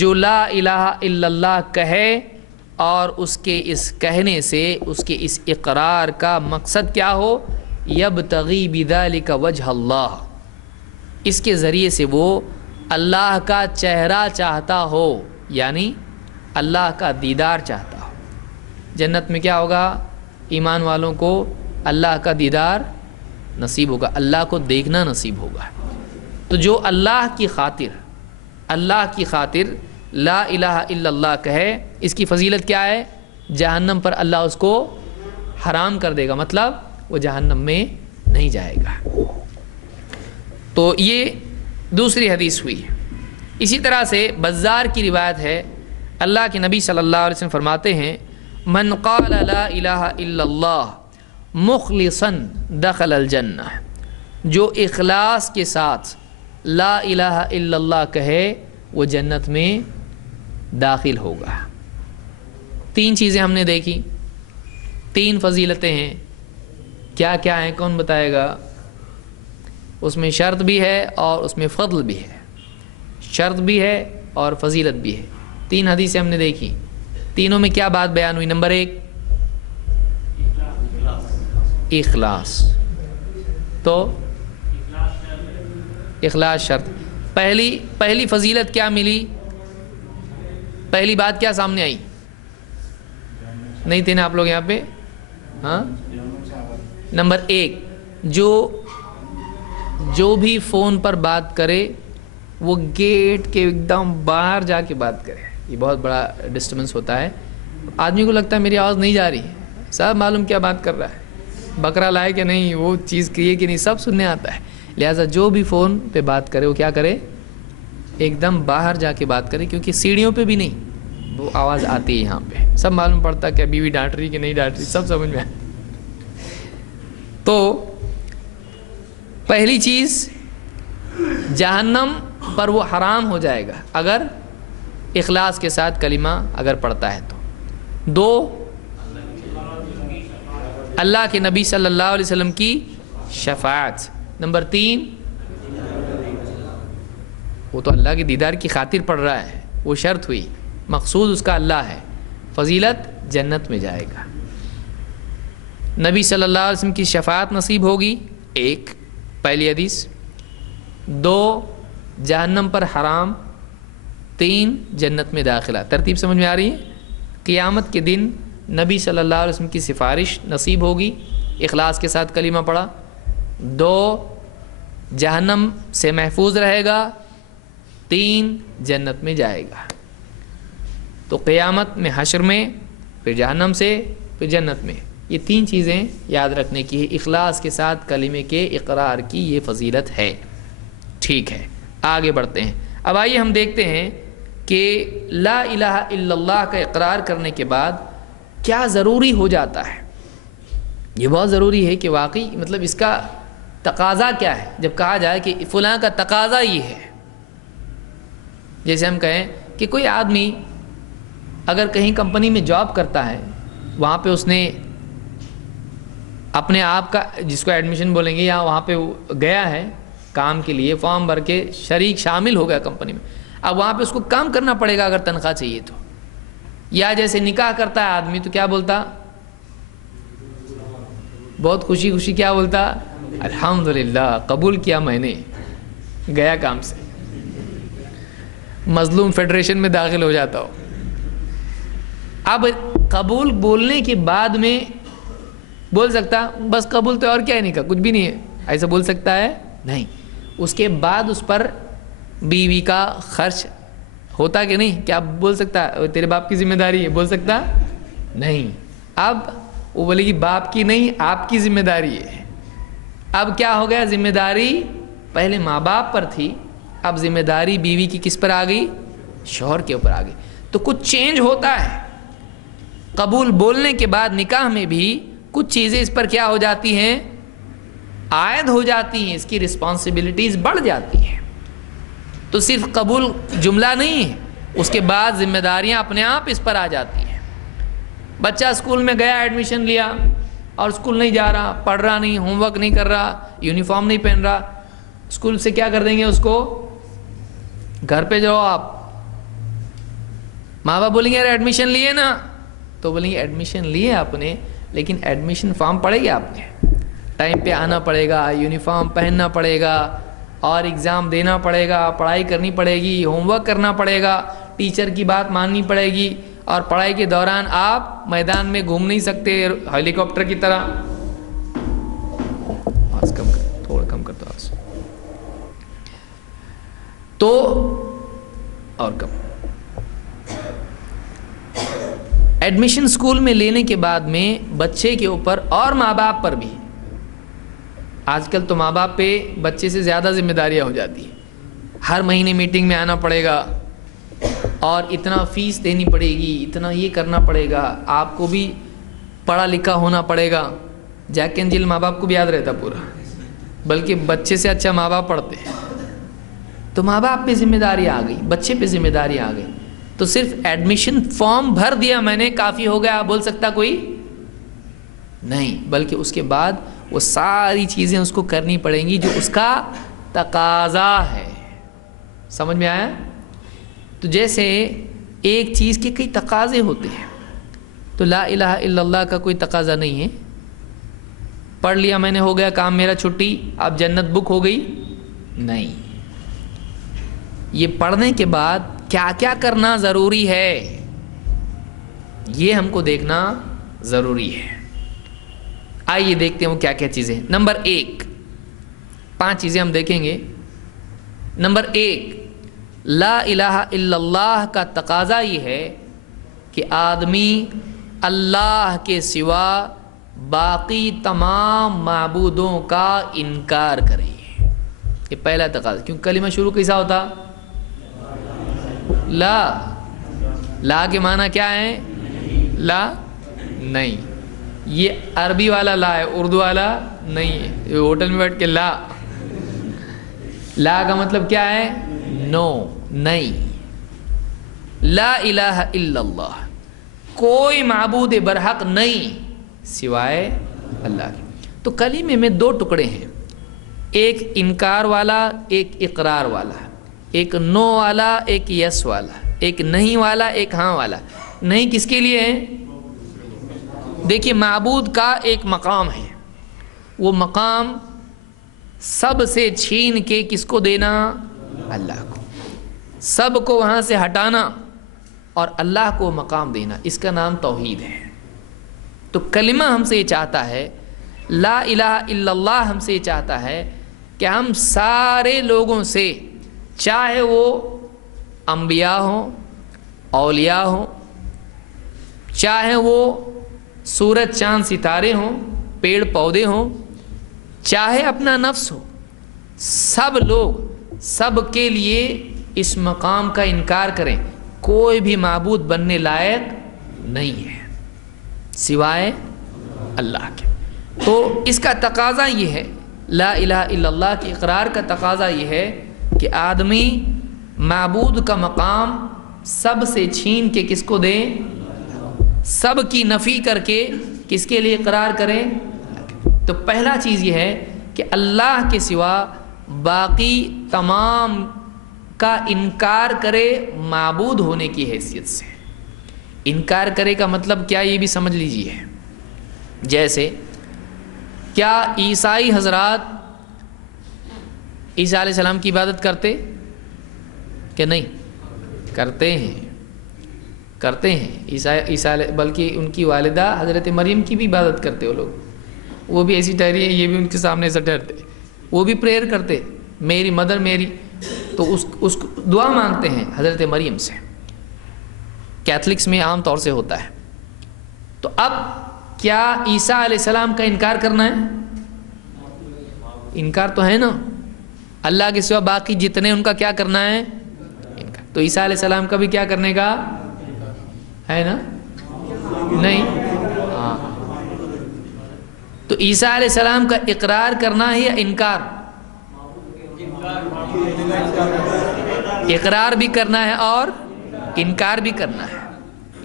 جو لا الہ الا اللہ کہے اور اس کے اس کہنے سے، اس کے اس اقرار کا مقصد کیا ہو؟ یبتغی بذالک وجہ اللہ، اس کے ذریعے سے وہ اللہ کا چہرہ چاہتا ہو، یعنی اللہ کا دیدار چاہتا ہو۔ جنت میں کیا ہوگا؟ ایمان والوں کو اللہ کا دیدار نصیب ہوگا، اللہ کو دیکھنا نصیب ہوگا۔ تو جو اللہ کی خاطر لا الہ الا اللہ کہے، اس کی فضیلت کیا ہے؟ جہنم پر اللہ اس کو حرام کر دے گا، مطلب وہ جہنم میں نہیں جائے گا۔ تو یہ دوسری حدیث ہوئی۔ اسی طرح سے بزار کی روایت ہے، اللہ کے نبی صلی اللہ علیہ وسلم فرماتے ہیں من قال لا الہ الا اللہ مخلصا دخل الجنہ، جو اخلاص کے ساتھ لا الہ الا اللہ کہے وہ جنت میں داخل ہوگا۔ تین چیزیں ہم نے دیکھی، تین فضیلتیں ہیں، کیا کیا ہیں کون بتائے گا؟ اس میں شرط بھی ہے اور اس میں فضل بھی ہے، شرط بھی ہے اور فضیلت بھی ہے۔ تین حدیثیں ہم نے دیکھی، تینوں میں کیا بات بیان ہوئی؟ نمبر 1 اخلاص، تو اخلاص شرط۔ پہلی فضیلت کیا ملی؟ پہلی بات کیا سامنے آئی؟ نہیں تھے نا آپ لوگ یہاں پہ؟ ہاں، نمبر 1 جو بھی فون پر بات کرے وہ گیٹ کے ایک دم باہر جا کے بات کرے، یہ بہت بڑا ڈسٹربنس ہوتا ہے، آدمی کو لگتا ہے میری آواز نہیں جا رہی ہے، سب معلوم کیا بات کر رہا ہے، بکرا لائے کہ نہیں، وہ چیز کی ہے کہ نہیں، سب سننے آتا ہے. لہٰذا جو بھی فون پہ بات کرے وہ کیا کرے، ایک دم باہر جا کے بات کرے، کیونکہ سیڑھیوں پہ بھی نہیں وہ آواز آتی ہے، یہاں پہ سب معلوم پڑتا ہے کہ بیوی ڈانٹ رہی کہ نہیں ڈانٹ رہی، سب سمجھ میں آئے. تو پہلی چیز جہنم پر وہ حرام ہو جائے گا اگر اخلاص کے ساتھ کلمہ اگر پڑھتا ہے تو. 2 اللہ کے نبی صلی اللہ علیہ وسلم کی شفاعت. نمبر 3 وہ تو اللہ کے دیدار کی خاطر پڑھ رہا ہے، وہ شرط ہوئی، مقصود اس کا اللہ ہے، فضیلت جنت میں جائے گا، نبی صلی اللہ علیہ وسلم کی شفاعت نصیب ہوگی. 1 پہلی حدیث. 2 جہنم پر حرام. 3 جنت میں داخلہ. ترتیب سمجھ میں آ رہی ہے؟ قیامت کے دن نبی صلی اللہ علیہ وسلم کی سفارش نصیب ہوگی، اخلاص کے ساتھ کلمہ پڑھا. 2 جہنم سے محفوظ رہے گا. 3 جنت میں جائے گا. تو قیامت میں، حشر میں، پھر جہنم سے، پھر جنت میں، یہ 3 چیزیں یاد رکھنے کی ہے. اخلاص کے ساتھ کلمے کے اقرار کی یہ فضیلت ہے. ٹھیک ہے، آگے بڑھتے ہیں. اب آئیے ہم دیکھتے ہیں کہ لا الہ الا اللہ کا اقرار کرنے کے بعد کیا ضروری ہو جاتا ہے. یہ بہت ضروری ہے کہ واقعی مطلب اس کا تقاضا کیا ہے. جب کہا جائے کہ فلاں کا تقاضا یہ ہے، جیسے ہم کہیں کہ کوئی آدمی اگر کہیں کمپنی میں جاب کرتا ہے، وہاں پہ اس نے اپنے آپ کا، جس کو ایڈمیشن بولیں گے، یا وہاں پہ گیا ہے کام کے لیے، فارم بھر کے شریک شامل ہو گیا کمپنی میں. اب وہاں پہ اس کو کام کرنا پڑے گا اگر تنخواہ چاہیے تو. یا جیسے نکاح کرتا ہے آدمی تو کیا بولتا، بہت خوشی خوشی کیا بولتا، الحمدللہ قبول کیا میں نے، گیا کام سے. مظلوم فیڈریشن میں داخل ہو جاتا ہو. اب قبول بولنے کے بعد میں بول سکتا بس قبول تو اور کیا ہے، نہیں کا کچھ بھی نہیں ہے، ایسا بول سکتا ہے؟ نہیں. اس کے بعد اس پر بیوی کا خرچ ہوتا کہ نہیں؟ کیا بول سکتا تیرے باپ کی ذمہ داری ہے؟ بول سکتا نہیں. اب وہ بولے گی باپ کی نہیں، آپ کی ذمہ داری ہے. اب کیا ہو گیا، ذمہ داری پہلے ماں باپ پر تھی، اب ذمہ داری بیوی کی کس پر آ گئی؟ شوہر کے اوپر آ گئی. تو کچھ چینج ہوتا ہے. قبول بولنے کے بعد نکاح میں بھی کچھ چیزیں اس پر کیا ہو جاتی ہیں، عائد ہو جاتی ہیں، اس کی رسپانسبلٹیز بڑھ جاتی ہیں. تو صرف قبول جملہ نہیں ہے، اس کے بعد ذمہ داریاں اپنے آپ اس پر آ جاتی ہیں. بچہ اسکول میں گیا، ایڈمیشن لیا اور اسکول نہیں جا رہا، پڑھ رہا نہیں، ہوم ورک نہیں کر رہا، یونیفارم نہیں پہن رہا، اسکول سے کیا کر دیں گے اس کو، گھر پہ جاؤ آپ. ماں باپ بولیں گے یار ایڈمیشن لیے نا، تو بولیں گے ایڈمیشن لیے آپ نے، لیکن ایڈمیشن فارم پڑے گا، آپ نے ٹائم پہ آنا پڑے گا، یونیفارم پہننا پڑے گا، اور ایگزام دینا پڑے گا، پڑھائی کرنی پڑے گی، ہوم ورک کرنا پڑے گا، ٹیچر کی بات ماننی پڑے گی، اور پڑھائی کے دوران آپ میدان میں گھوم نہیں سکتے ہیلی کاپٹر کی طرح. آواز کم کر، تھوڑا کم کر دو آواز. تو اور کم. ایڈمیشن اسکول میں لینے کے بعد میں بچے کے اوپر اور ماں باپ پر بھی، آج کل تو ماں باپ پہ بچے سے زیادہ ذمہ داریاں ہو جاتی ہیں. ہر مہینے میٹنگ میں آنا پڑے گا، اور اتنا فیس دینی پڑے گی، اتنا یہ کرنا پڑے گا، آپ کو بھی پڑھا لکھا ہونا پڑے گا. جیک اینڈ جل ماں باپ کو بھی یاد رہتا پورا، بلکہ بچے سے اچھا ماں باپ پڑھتے ہیں. تو ماں باپ پہ ذمہ داری آ گئی، بچے پہ ذمہ داری آ گئی. تو صرف ایڈمیشن فارم بھر دیا میں نے کافی ہو گیا بول سکتا کوئی نہیں، بلکہ اس کے بعد وہ ساری چیزیں اس کو کرنی پڑیں گی جو اس کا تقاضا ہے. سمجھ میں آیا؟ تو جیسے ایک چیز کے کئی تقاضے ہوتے ہیں، تو لا الہ الا اللہ کا کوئی تقاضا نہیں ہے. پڑھ لیا میں نے، ہو گیا کام میرا، چھٹی، اب جنت بک ہو گئی، نہیں. یہ پڑھنے کے بعد کیا کیا کرنا ضروری ہے، یہ ہم کو دیکھنا ضروری ہے. آئیے دیکھتے ہیں وہ کیا کیا چیزیں. نمبر 1، 5 چیزیں ہم دیکھیں گے. نمبر 1، لا الہ الا اللہ کا تقاضا یہ ہے کہ آدمی اللہ کے سوا باقی تمام معبودوں کا انکار کرے. یہ پہلا تقاضا. کیونکہ کلمہ شروع کیسا ہوتا؟ لا. لا کے معنی کیا ہے؟ لا نہیں. یہ عربی والا لا ہے، اردو والا نہیں ہے. یہ ہوٹل میں بیٹھ کے لا. لا کا مطلب کیا ہے؟ نو، نہیں. لا الہ الا اللہ، کوئی معبود برحق نہیں سوائے اللہ کے. تو کلمے میں دو ٹکڑے ہیں، ایک انکار والا، ایک اقرار والا، ایک نو والا، ایک یس والا، ایک نہیں والا، ایک ہاں والا. نہیں کس کے لیے ہے؟ دیکھیے معبود کا ایک مقام ہے، وہ مقام سب سے چھین کے کس کو دینا؟ اللہ کو. سب کو وہاں سے ہٹانا اور اللہ کو مقام دینا، اس کا نام توحید ہے. تو کلمہ ہم سے یہ چاہتا ہے، لا الہ الا اللہ ہم سے یہ چاہتا ہے کہ ہم سارے لوگوں سے، چاہے وہ انبیاء ہوں، اولیاء ہوں، چاہے وہ سورج چاند ستارے ہوں، پیڑ پودے ہوں، چاہے اپنا نفس ہو، سب لوگ سب کے لیے اس مقام کا انکار کریں. کوئی بھی معبود بننے لائق نہیں ہے سوائے اللہ کے. تو اس کا تقاضا یہ ہے، لا الہ الا اللہ کے اقرار کا تقاضا یہ ہے کہ آدمی معبود کا مقام سب سے چھین کے کس کو دے؟ سب کی نفی کر کے کس کے لیے اقرار کریں؟ تو پہلا چیز یہ ہے کہ اللہ کے سوا باقی تمام کا انکار کرے معبود ہونے کی حیثیت سے. انکار کرے کا مطلب کیا یہ بھی سمجھ لیجئے. جیسے کیا عیسائی حضرات عیسیٰ علیہ السلام کی عبادت کرتے کہ نہیں؟ کرتے ہیں، کرتے ہیں. عیسیٰ بلکہ ان کی والدہ حضرت مریم کی بھی عبادت کرتے وہ لوگ. وہ بھی ایسی ٹھہری ہے، یہ بھی ان کے سامنے ایسا ٹھہرتے. وہ بھی پریئر کرتے، میری مدر میری. تو اس دعا مانگتے ہیں حضرت مریم سے. کیتھلکس میں عام طور سے ہوتا ہے. تو اب کیا عیسیٰ علیہ السلام کا انکار کرنا ہے؟ انکار تو ہے نا. اللہ کے سوا باقی جتنے ان کا کیا کرنا ہے؟ انکار. تو عیسیٰ علیہ السلام کا بھی کیا کرنے کا ہے نا؟ نہیں. ہاں. تو عیسیٰ علیہ السلام کا اقرار کرنا ہے یا انکار؟ اقرار بھی کرنا ہے اور انکار بھی کرنا ہے.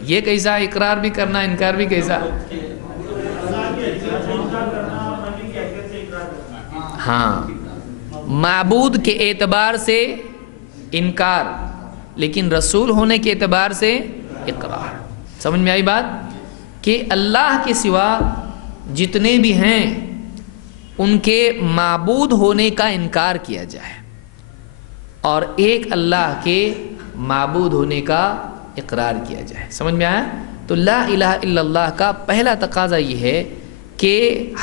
یہ کیسا اقرار بھی کرنا، انکار بھی کیسا؟ ہاں، معبود کے اعتبار سے انکار، لیکن رسول ہونے کے اعتبار سے اقرار. سمجھ میں آئی بات؟ کہ اللہ کے سوا جتنے بھی ہیں ان کے معبود ہونے کا انکار کیا جائے اور ایک اللہ کے معبود ہونے کا اقرار کیا جائے. سمجھ میں آیا؟ تو لا الہ الا اللہ کا پہلا تقاضا یہ ہے کہ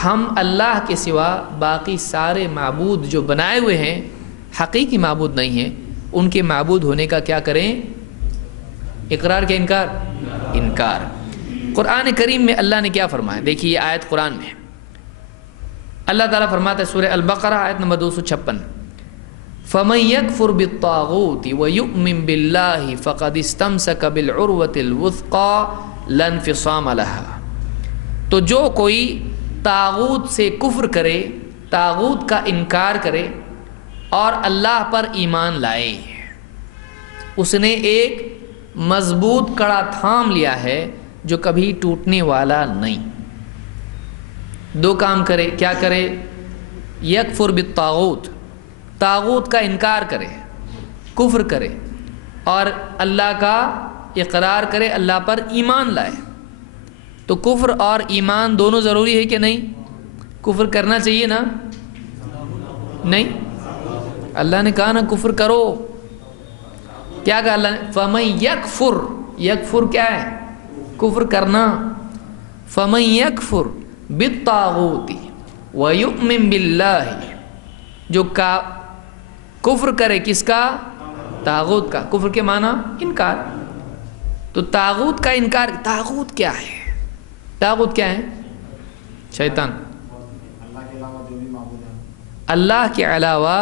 ہم اللہ کے سوا باقی سارے معبود جو بنائے ہوئے ہیں، حقیقی معبود نہیں ہیں، ان کے معبود ہونے کا کیا کریں؟ اقرار کے انکار؟ انکار. قرآن کریم میں اللہ نے کیا فرمایا؟ دیکھیے یہ آیت قرآن میں اللہ تعالیٰ فرماتا ہے سورہ البقرہ آیت نمبر 256، فَمَن يَكْفُرْ بِالطَّاغُوتِ وَيُؤْمِن بِاللَّهِ فَقَدِ اسْتَمْسَكَ بِالْعُرْوَةِ الْوُثْقَى لَا انفصام لَهَا. تو جو کوئی طاغوت سے کفر کرے، طاغوت کا انکار کرے اور اللہ پر ایمان لائے، اس نے ایک مضبوط کڑا تھام لیا ہے جو کبھی ٹوٹنے والا نہیں. دو کام کرے. کیا کرے؟ یکفر بالطاغوت، طاغوت کا انکار کرے، کفر کرے، اور اللہ کا اقرار کرے، اللہ پر ایمان لائے. تو کفر اور ایمان دونوں ضروری ہے کہ نہیں؟ کفر کرنا چاہیے نا؟ نہیں. اللہ نے کہا نا کفر کرو. کیا کہا اللہ نے؟ فَمَن یکفر. یکفر کیا ہے؟ کفر کرنا. فَمَن یکفر بالطاغوت وَيُؤْمِن بِاللَّهِ، جو کفر کرے کس کا؟ طاغوت کا. کفر کے معنی انکار. تو طاغوت کا انکار، طاغوت کیا ہے؟ طاغوت کیا ہے؟ شیطان، اللہ کے علاوہ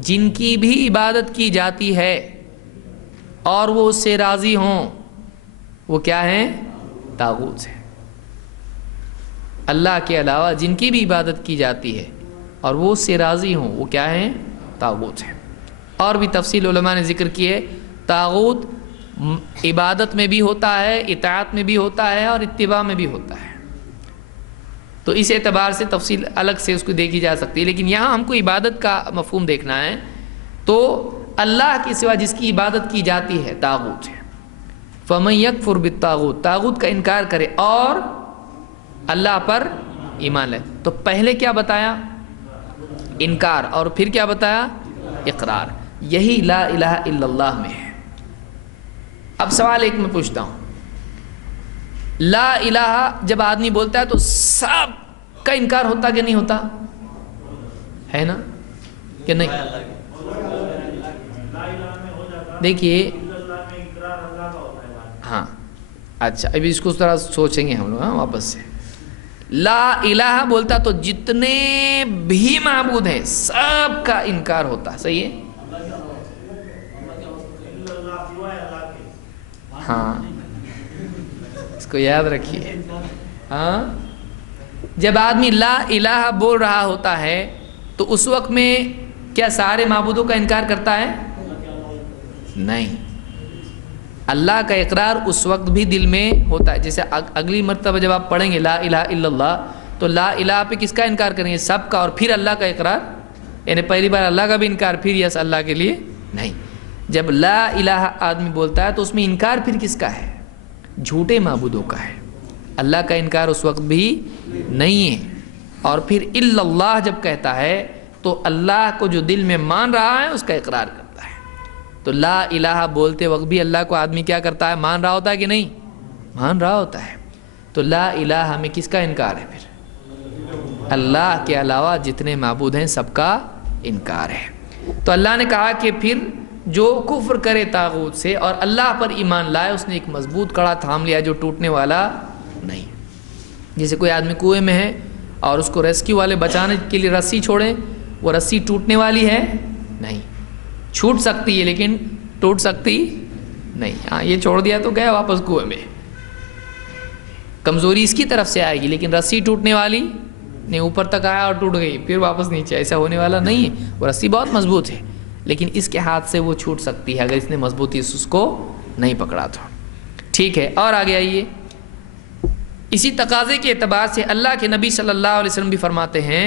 جن کی بھی عبادت کی جاتی ہے اور وہ اس سے راضی ہوں، وہ کیا ہیں؟ طاغوت ہیں۔ اللہ کے علاوہ جن کی بھی عبادت کی جاتی ہے اور وہ اس سے راضی ہوں، وہ کیا ہیں؟ طاغوت ہیں۔ اور بھی تفصیل علماء نے ذکر کی ہے، طاغوت عبادت میں بھی ہوتا ہے، اطاعت میں بھی ہوتا ہے اور اتباع میں بھی ہوتا ہے۔ تو اس اعتبار سے تفصیل الگ سے اس کو دیکھی جا سکتی ہے، لیکن یہاں ہم کو عبادت کا مفہوم دیکھنا ہے۔ تو اللہ کے سوا جس کی عبادت کی جاتی ہے طاغوت ہے۔ فَمَن يَكْفُرْ بِالطَّاغُوتِ، طاغوت کا انکار کرے اور اللہ پر ایمان لائے۔ تو پہلے کیا بتایا؟ انکار، اور پھر کیا بتایا؟ اقرار۔ یہی لا الہ الا اللہ میں ہے۔ اب سوال ایک میں پوچھتا ہوں، لا الہ جب آدمی بولتا ہے تو سب کا انکار ہوتا کہ نہیں ہوتا؟ ہے نا کہ نہیں؟ دیکھیے ہاں، اچھا ابھی اس کو ذرا سوچیں گے ہم لوگ واپس سے۔ لا الہ بولتا تو جتنے بھی معبود ہیں سب کا انکار ہوتا، صحیح ہے؟ ہاں، اس کو یاد رکھیے۔ ہاں، جب آدمی لا الہ بول رہا ہوتا ہے تو اس وقت میں کیا سارے معبودوں کا انکار کرتا ہے؟ نہیں، اللہ کا اقرار اس وقت بھی دل میں ہوتا ہے۔ جیسے اگلی مرتبہ جب آپ پڑھیں گے لا الہ الا اللہ تو لا الہ پہ کس کا انکار کریں گے؟ سب کا، اور پھر اللہ کا اقرار، یعنی پہلی بار اللہ کا بھی انکار، پھر یس اللہ کے لیے نہیں۔ جب لا الہ آدمی بولتا ہے تو اس میں انکار پھر کس کا ہے؟ جھوٹے معبودوں کا ہے۔ اللہ کا انکار اس وقت بھی نہیں ہے۔ اور پھر الا اللہ جب کہتا ہے تو اللہ کو جو دل میں مان رہا ہے اس کا اقرار کرتا ہے۔ تو لا الہ بولتے وقت بھی اللہ کو آدمی کیا کرتا ہے؟ مان رہا ہوتا ہے کہ نہیں؟ مان رہا ہوتا ہے۔ تو لا الہ میں کس کا انکار ہے؟ پھر اللہ کے علاوہ جتنے معبود ہیں سب کا انکار ہے۔ تو اللہ نے کہا کہ پھر جو کفر کرے طاغوت سے اور اللہ پر ایمان لائے اس نے ایک مضبوط کڑا تھام لیا جو ٹوٹنے والا نہیں۔ جیسے کوئی آدمی کنویں میں ہے اور اس کو ریسکیو والے بچانے کے لیے رسی چھوڑیں، وہ رسی ٹوٹنے والی ہے؟ نہیں، چھوٹ سکتی ہے لیکن ٹوٹ سکتی نہیں۔ ہاں، یہ چھوڑ دیا تو گیا واپس کنویں میں، کمزوری اس کی طرف سے آئے گی لیکن رسی ٹوٹنے والی نہیں، اوپر تک آیا اور ٹوٹ گئی پھر واپس نیچے، ایسا ہونے والا نہیں ہے۔ وہ رسی بہت مضبوط ہے لیکن اس کے ہاتھ سے وہ چھوٹ سکتی ہے اگر اس نے مضبوطی سے اس کو نہیں پکڑا تو۔ ٹھیک ہے، اور آگے آئیے۔ اسی تقاضے کے اعتبار سے اللہ کے نبی صلی اللہ علیہ وسلم بھی فرماتے ہیں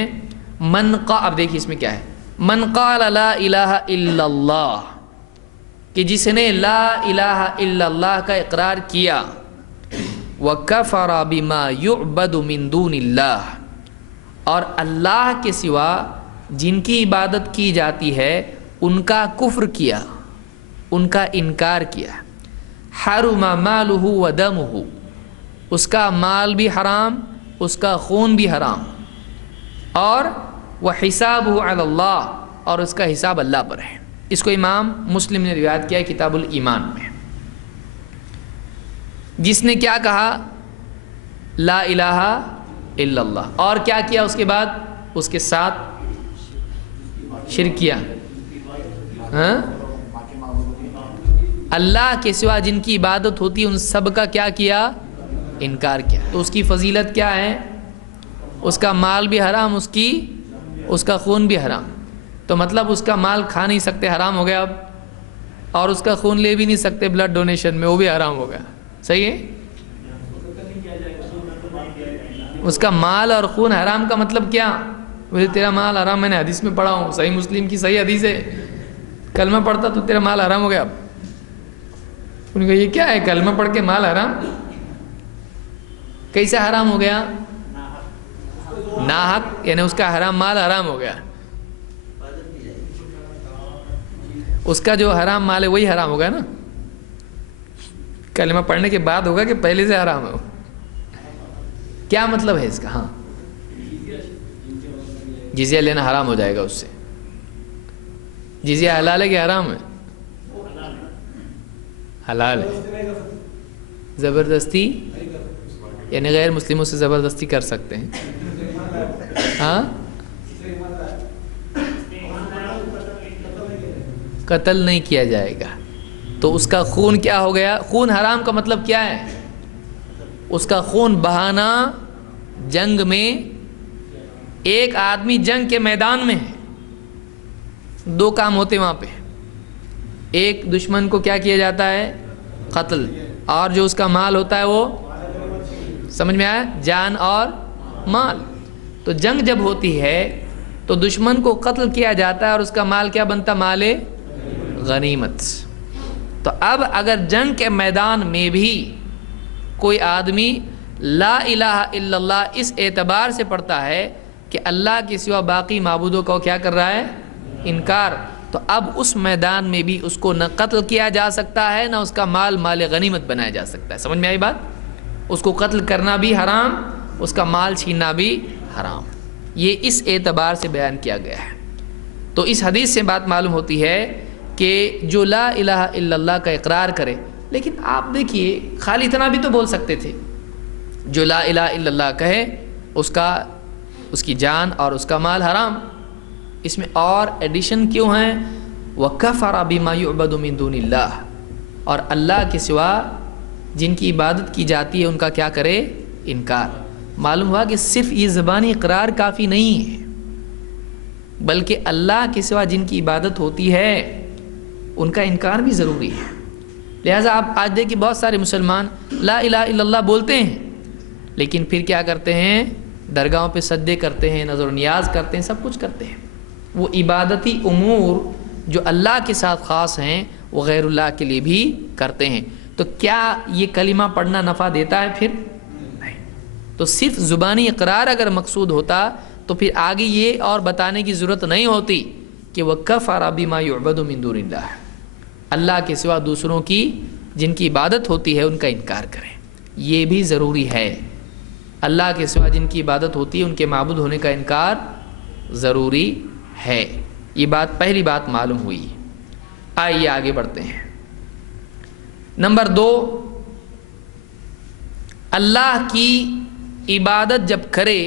اب دیکھیے اس میں کیا ہے، من قال لا الہ الا اللہ، کہ جس نے لا الہ الا اللہ کا اقرار کیا، وَكَفَرَ بِمَا يُعْبَدُ مِن دُونِ اللَّهِ، اور اللہ کے سوا جن کی عبادت کی جاتی ہے ان کا کفر کیا، ان کا انکار کیا، حرم مالہ ودمہ، اس کا مال بھی حرام، اس کا خون بھی حرام، اور وحسابہ علی اللہ، اور اس کا حساب اللہ پر ہے۔ اس کو امام مسلم نے روایت کیا ہے کتاب الایمان میں۔ جس نے کیا کہا؟ لا الہ الا اللہ، اور کیا کیا اس کے بعد؟ اس کے ساتھ شرک کیا، اللہ کے سوا جن کی عبادت ہوتی ہے ان سب کا کیا کیا؟ انکار کیا۔ تو اس کی فضیلت کیا ہے؟ اس کا مال بھی حرام، اس کا خون بھی حرام۔ تو مطلب اس کا مال کھا نہیں سکتے، حرام ہو گیا اب، اور اس کا خون لے بھی نہیں سکتے بلڈ ڈونیشن میں، وہ بھی حرام ہو گیا، صحیح ہے؟ اس کا مال اور خون حرام کا مطلب کیا؟ بولے تیرا مال حرام، میں نے حدیث میں پڑھا ہوں، صحیح مسلم کی صحیح حدیث ہے، کلمہ پڑھتا تو تیرا مال حرام ہو گیا۔ اب ان کو یہ کیا ہے، کلمہ پڑھ کے مال حرام؟ کیسے حرام ہو گیا؟ ناحق، یعنی اس کا حرام مال حرام ہو گیا، اس کا جو حرام مال ہے وہی حرام ہوگا نا، کلمہ پڑھنے کے بعد ہوگا کہ پہلے سے حرام ہو؟ کیا مطلب ہے اس کا؟ ہاں، جزیہ لینا حرام ہو جائے گا اس سے۔ جزیہ حلال ہے کہ حرام ہے؟ حلال ہے۔ زبردستی یعنی غیر مسلموں سے زبردستی کر سکتے ہیں. ہاں قتل نہیں کیا جائے گا. تو اس کا خون کیا ہو گیا؟ خون حرام کا مطلب کیا ہے؟ اس کا خون بہانا جنگ میں. ایک آدمی جنگ کے میدان میں ہے, دو کام ہوتے وہاں پہ. ایک دشمن کو کیا کیا جاتا ہے؟ قتل. اور جو اس کا مال ہوتا ہے وہ سمجھ میں آیا؟ جان اور مال. تو جنگ جب ہوتی ہے تو دشمن کو قتل کیا جاتا ہے اور اس کا مال کیا بنتا؟ مال غنیمت. تو اب اگر جنگ کے میدان میں بھی کوئی آدمی لا الہ الا اللہ اس اعتبار سے پڑھتا ہے کہ اللہ کے سوا باقی معبودوں کو کیا کر رہا ہے؟ انکار, تو اب اس میدان میں بھی اس کو نہ قتل کیا جا سکتا ہے نہ اس کا مال مال غنیمت بنایا جا سکتا ہے. سمجھ میں آئی بات؟ اس کو قتل کرنا بھی حرام, اس کا مال چھیننا بھی حرام. یہ اس اعتبار سے بیان کیا گیا ہے. تو اس حدیث سے بات معلوم ہوتی ہے کہ جو لا الہ الا اللہ کا اقرار کرے, لیکن آپ دیکھیے خالی اتنا بھی تو بول سکتے تھے, جو لا الہ الا اللہ کہے اس کی جان اور اس کا مال حرام. اس میں اور ایڈیشن کیوں ہیں؟ وَكَفَرَ بِمَا يُعْبَدُ مِن دُونِ اللَّهِ, اور اللہ کے سوا جن کی عبادت کی جاتی ہے ان کا کیا کرے؟ انکار. معلوم ہوا کہ صرف یہ زبانی اقرار کافی نہیں ہے, بلکہ اللہ کے سوا جن کی عبادت ہوتی ہے ان کا انکار بھی ضروری ہے. لہٰذا آپ آج دیکھیں بہت سارے مسلمان لا الہ الا اللہ بولتے ہیں, لیکن پھر کیا کرتے ہیں؟ درگاہوں پہ سجدے کرتے ہیں, نظر و نیاز کرتے ہیں, سب کچھ کرتے ہیں. وہ عبادتی امور جو اللہ کے ساتھ خاص ہیں وہ غیر اللہ کے لیے بھی کرتے ہیں. تو کیا یہ کلمہ پڑھنا نفع دیتا ہے؟ پھر نہیں. تو صرف زبانی اقرار اگر مقصود ہوتا تو پھر آگے یہ اور بتانے کی ضرورت نہیں ہوتی کہ وَكَفَرَ بِمَا يُعْبَدُ مِن دُونِ اللَّهِ, اللہ کے سوا دوسروں کی جن کی عبادت ہوتی ہے ان کا انکار کریں. یہ بھی ضروری ہے. اللہ کے سوا جن کی عبادت ہوتی ہے ان کے معبود ہونے کا انکار ضروری ہے. یہ بات پہلی بات معلوم ہوئی. آئیے آگے بڑھتے ہیں. نمبر 2, اللہ کی عبادت جب کرے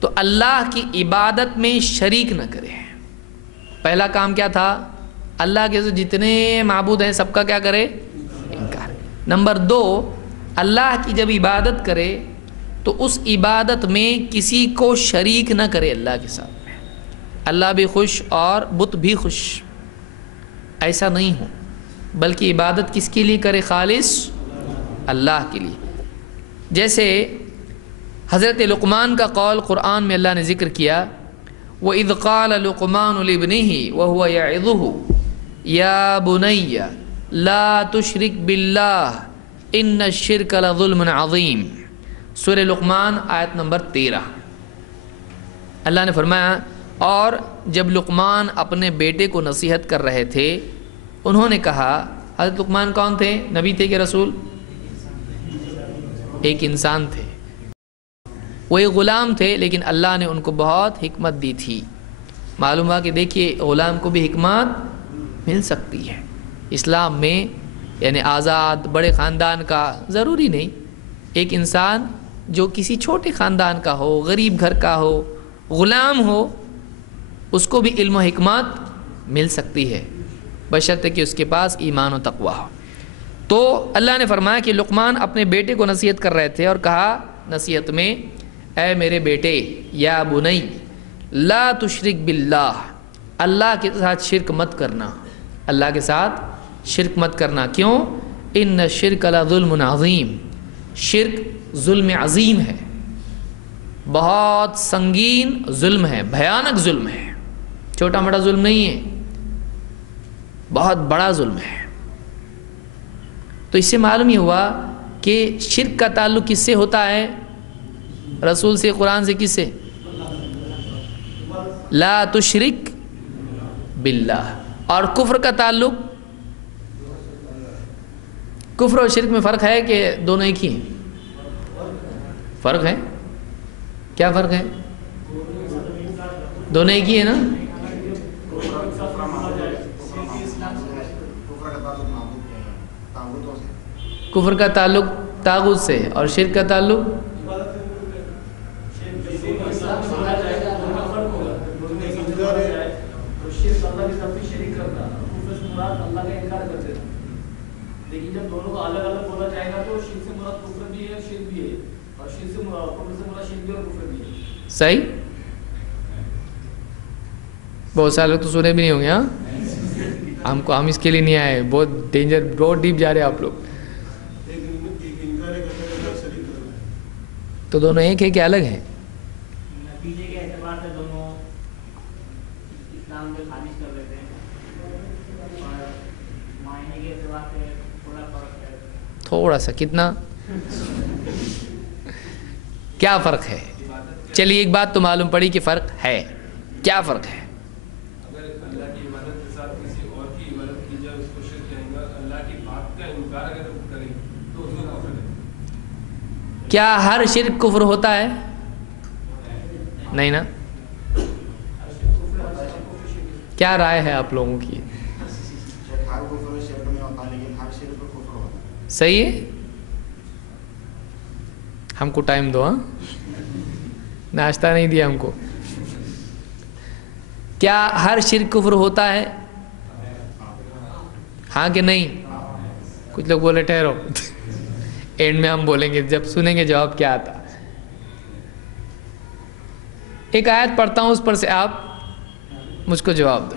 تو اللہ کی عبادت میں شریک نہ کرے. پہلا کام کیا تھا؟ اللہ کے جتنے معبود ہیں سب کا کیا کرے؟ انکار. نمبر 2, اللہ کی جب عبادت کرے تو اس عبادت میں کسی کو شریک نہ کرے اللہ کے ساتھ. اللہ بھی خوش اور بت بھی خوش, ایسا نہیں ہو, بلکہ عبادت کس کے لیے کرے؟ خالص اللہ کے لیے. جیسے حضرت لقمان کا قول قرآن میں اللہ نے ذکر کیا, وَإِذْ قَالَ لُقْمَانُ لِابْنِهِ وَهُوَ يَعِظُهُ يَا بُنَيَّ لَا تُشْرِكْ بِاللَّهِ إِنَّ الشِّرْكَ لَظُلْمٌ عَظِيمٌ. سورہ لقمان آیت نمبر 13. اللہ نے فرمایا, اور جب لقمان اپنے بیٹے کو نصیحت کر رہے تھے انہوں نے کہا. حضرت لقمان کون تھے؟ نبی تھے کہ رسول؟ ایک انسان تھے, وہ ایک غلام تھے, لیکن اللہ نے ان کو بہت حکمت دی تھی. معلوم ہوا کہ دیکھیے غلام کو بھی حکمت مل سکتی ہے اسلام میں, یعنی آزاد بڑے خاندان کا ضروری نہیں. ایک انسان جو کسی چھوٹے خاندان کا ہو, غریب گھر کا ہو, غلام ہو, اس کو بھی علم و حکمت مل سکتی ہے بشرطے کہ اس کے پاس ایمان و تقوی ہو. تو اللہ نے فرمایا کہ لقمان اپنے بیٹے کو نصیحت کر رہے تھے اور کہا نصیحت میں, اے میرے بیٹے, یا بنی لا تشرک باللہ, اللہ کے ساتھ شرک مت کرنا, اللہ کے ساتھ شرک مت کرنا. کیوں؟ ان الشرک لظلم عظیم, شرک ظلم عظیم ہے, بہت سنگین ظلم ہے, بھیانک ظلم ہے, چھوٹا موٹا ظلم نہیں ہے, بہت بڑا ظلم ہے. تو اس سے معلوم یہ ہوا کہ شرک کا تعلق کس سے ہوتا ہے؟ رسول سے, قرآن سے, کس سے؟ لا تشرک باللہ. اور کفر کا تعلق, کفر اور شرک میں فرق ہے کہ دونوں ایک ہی ہیں؟ فرق ہے. کیا فرق ہے؟ دونوں ایک ہی ہے نا. کفر کا تعلق طاغوت سے ہے اور شرک کا تعلق لیکن جب دونوں کو الگ الگ بولا جائے گا تو شرک سے مراد کفر بھی ہے اور شرک بھی ہے، اور شرک سے کفر سے مراد شرک بھی اور کفر بھی ہے. صحیح. بہت سارے لوگ تو سنے بھی نہیں ہوں گے. ہاں ہم اس کے لیے نہیں آئے. بہت ڈینجر، بہت ڈیپ جا رہے ہیں آپ لوگ. تو دونوں ایک ہے کہ الگ ہیں؟ نتیجے کے اعتبار سے دونوں اسلام کو خارج کر دیتے ہیں، اور معنی کے اعتبار سے تھوڑا فرق ہے. تھوڑا سا. کتنا؟ کیا فرق ہے؟ چلیے ایک بات تو معلوم پڑی کہ فرق ہے. کیا فرق ہے؟ اگر اللہ کی عبادت کے ساتھ کسی اور کی عبادت کی جائے اس کو شرک کہیں گا. اللہ کی بات کا انکار اگر کریں تو اس میں کفر ہے. کیا ہر شرک کفر ہوتا ہے؟ نہیں نا. کیا رائے ہے آپ لوگوں کی؟ صحیح ہے. ہم کو ٹائم دو. ہاں ناشتہ نہیں دیا ہم کو. کیا ہر شرک کفر ہوتا ہے؟ ہاں کہ نہیں؟ کچھ لوگ بولے ٹھہرو اینڈ میں ہم بولیں گے جب سنیں گے جواب کیا آتا. ایک آیت پڑھتا ہوں اس پر سے آپ مجھ کو جواب دو.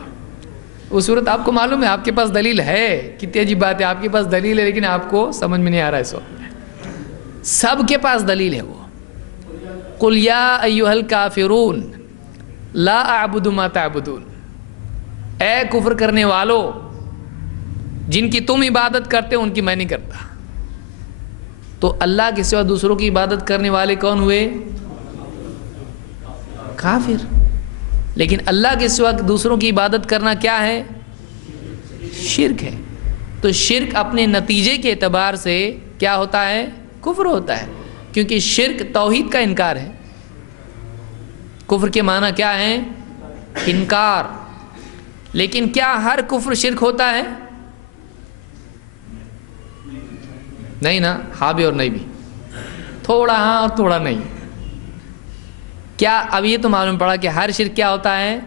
وہ صورت آپ کو معلوم ہے، آپ کے پاس دلیل ہے. کتنی عجیب بات ہے، آپ کے پاس دلیل ہے لیکن آپ کو سمجھ میں نہیں آ رہا ہے. اس وقت سب کے پاس دلیل ہے. وہ قل یا ایھا الکافرون لا اعبد ما تعبدون. اے کفر کرنے والو، جن کی تم عبادت کرتے ہو ان کی میں نہیں کرتا. تو اللہ کے سوا دوسروں کی عبادت کرنے والے کون ہوئے؟ کافر. لیکن اللہ کے سوا دوسروں کی عبادت کرنا کیا ہے؟ شرک ہے. تو شرک اپنے نتیجے کے اعتبار سے کیا ہوتا ہے؟ کفر ہوتا ہے. کیونکہ شرک توحید کا انکار ہے. کفر کے معنی کیا ہے؟ انکار. لیکن کیا ہر کفر شرک ہوتا ہے؟ نہیں نا. ہاں بھی اور نہیں بھی. تھوڑا ہاں اور تھوڑا نہیں. کیا اب یہ تو معلوم پڑا کہ ہر شرک کیا ہوتا ہے؟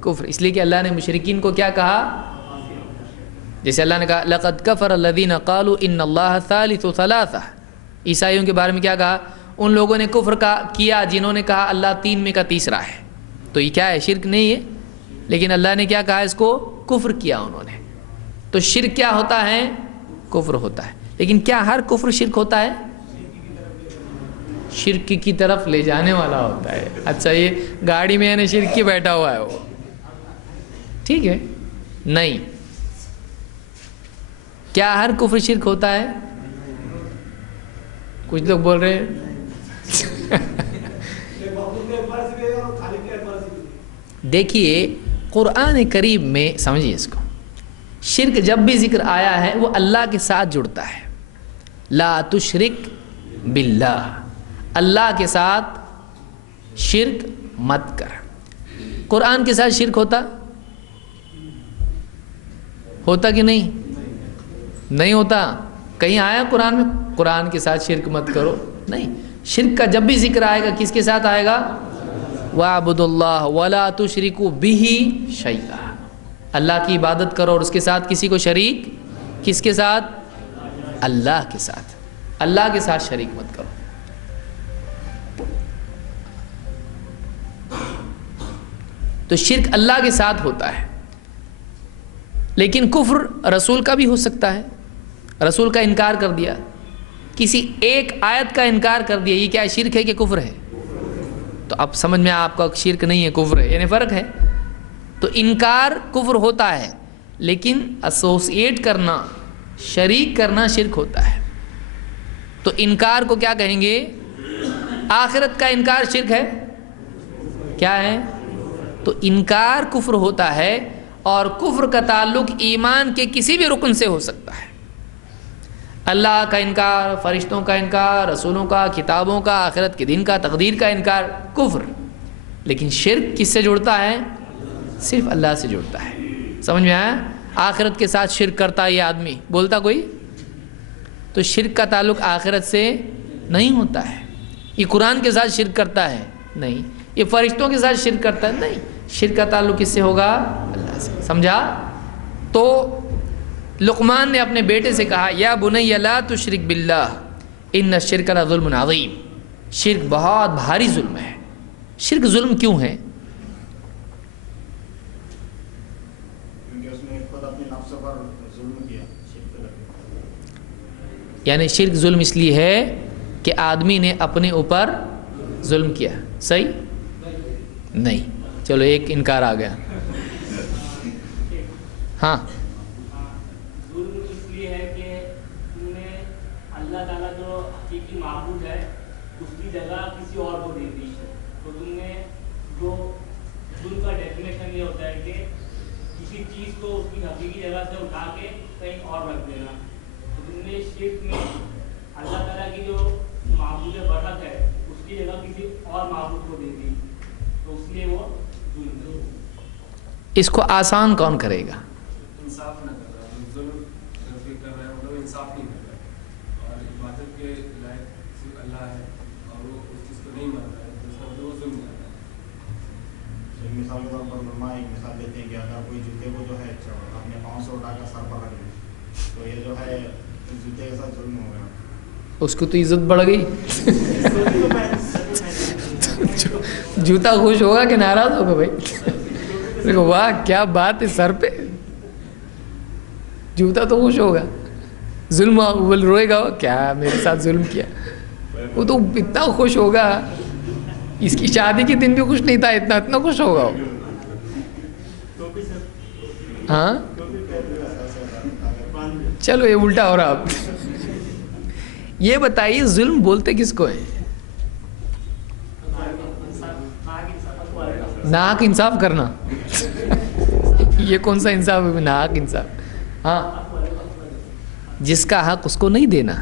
کفر. اس لیے کہ اللہ نے مشرکین کو کیا کہا؟ جیسے اللہ نے کہا لقد کفر الذین قالوا ان اللہ ثالث ثلاثہ. عیسائیوں کے بارے میں کیا کہا؟ ان لوگوں نے کفر کیا جنہوں نے کہا اللہ تین میں کا تیسرا ہے. تو یہ کیا ہے؟ شرک نہیں ہے. لیکن اللہ نے کیا کہا؟ اس کو کفر کیا انہوں نے. تو شرک کیا ہوتا ہے؟ کفر ہوتا ہے. لیکن کیا ہر کفر شرک ہوتا ہے؟ شرک کی طرف لے جانے والا ہوتا ہے. اچھا یہ گاڑی میں یعنی شرک کی بیٹھا ہوا ہے وہ، ٹھیک ہے. نہیں. کیا ہر کفر شرک ہوتا ہے؟ کچھ لوگ بول رہے ہیں دیکھیے قرآن کریم میں سمجھیے اس کو، شرک جب بھی ذکر آیا ہے وہ اللہ کے ساتھ جڑتا ہے. لا تشرک باللہ، اللہ کے ساتھ شرک مت کر. قرآن کے ساتھ شرک ہوتا کہ نہیں؟ نہیں ہوتا. کہیں آیا قرآن میں قرآن کے ساتھ شرک مت کرو؟ نہیں. شرک کا جب بھی ذکر آئے گا کس کے ساتھ آئے گا؟ وَاعْبُدُوا اللَّهَ وَلَا تُشْرِكُوا بِهِ شَيْئًا. اللہ کی عبادت کرو اور اس کے ساتھ کسی کو شریک، کس کے ساتھ؟ اللہ کے ساتھ. اللہ کے ساتھ شریک مت کرو. تو شرک اللہ کے ساتھ ہوتا ہے. لیکن کفر رسول کا بھی ہو سکتا ہے. رسول کا انکار کر دیا، کسی ایک آیت کا انکار کر دیا، یہ کیا شرک ہے کہ کفر ہے؟ تو اب سمجھ میں آپ کا شرک نہیں ہے، کفر ہے، یعنی فرق ہے. تو انکار کفر ہوتا ہے لیکن ایسوسیٹ کرنا، شریک کرنا شرک ہوتا ہے. تو انکار کو کیا کہیں گے؟ آخرت کا انکار شرک ہے. کیا ہے؟ تو انکار کفر ہوتا ہے. اور کفر کا تعلق ایمان کے کسی بھی رکن سے ہو سکتا ہے. اللہ کا انکار، فرشتوں کا انکار، رسولوں کا، کتابوں کا، آخرت کے دن کا، تقدیر کا انکار، کفر. لیکن شرک کس سے جڑتا ہے؟ صرف اللہ سے جڑتا ہے. سمجھ میں آیا؟ آخرت کے ساتھ شرک کرتا یہ آدمی، بولتا کوئی تو شرک کا تعلق آخرت سے نہیں ہوتا ہے. یہ قرآن کے ساتھ شرک کرتا ہے نہیں, یہ فرشتوں کے ساتھ شرک کرتا ہے نہیں, شرک کا تعلق کس سے ہوگا؟ اللہ سے. سمجھا؟ تو لقمان نے اپنے بیٹے سے کہا یا بنی لا تشرک باللہ ان الشرک لظلم عظیم. شرک بہت بھاری ظلم ہے. شرک ظلم کیوں ہے؟ یعنی شرک ظلم اس لیے ہے کہ آدمی نے اپنے اوپر ظلم کیا. صحیح نہیں؟ چلو ایک انکار آ گیا. ہاں ظلم اس لیے ہے کہ تم نے اللہ تعالیٰ جو حقیقی معبود ہے اس کی جگہ کسی اور کو دے دی. تو تم نے جو ظلم کا ڈیفینیشن یہ ہوتا ہے کہ کسی چیز کو اس کی حقیقی جگہ سے اٹھا کے کہیں اور رکھ دینا. تو تم نے شرک میں اللہ تعالیٰ کی جو معبود برحق ہے اس کی جگہ کسی اور معبود کو دے دی, تو اس لیے وہ ظلم ہے. اس کو آسان کون کرے گا؟ انصاف نہ کر رہا ہے, ظلم کر رہا ہے, مطلب انصاف نہیں کر رہا ہے, اور عبادت کے لائق صرف اللہ ہے اور وہ اس چیز کو نہیں مانتا ہے, تو اس کا مطلب وہ ظلم کر رہا ہے. مثال کے طور پر علماء ایک مثال دیتے ہیں کہ اگر کوئی جوتے کو جو ہے اپنے پاؤں سے اٹھا کر سر پر رکھ دے تو یہ جو ہے جوتے کے ساتھ ظلم ہو گیا. اس کو تو عزت بڑھ گئی. جوتا خوش ہوگا کہ ناراض ہوگا بھائی؟ دیکھو واہ کیا بات ہے, سر پہ جوتا تو خوش ہوگا. ظلم روئے گا کیا میرے ساتھ ظلم کیا, وہ تو اتنا خوش ہوگا. اس کی شادی کے دن بھی خوش نہیں تھا, اتنا خوش ہوگا وہ. ہاں چلو یہ الٹا ہو رہا. اب یہ بتائیے ظلم بولتے کس کو ہیں؟ ناحق انصاف کرنا. یہ کون سا انصاف ہے ناحق انصاف؟ ہاں جس کا حق اس کو نہیں دینا.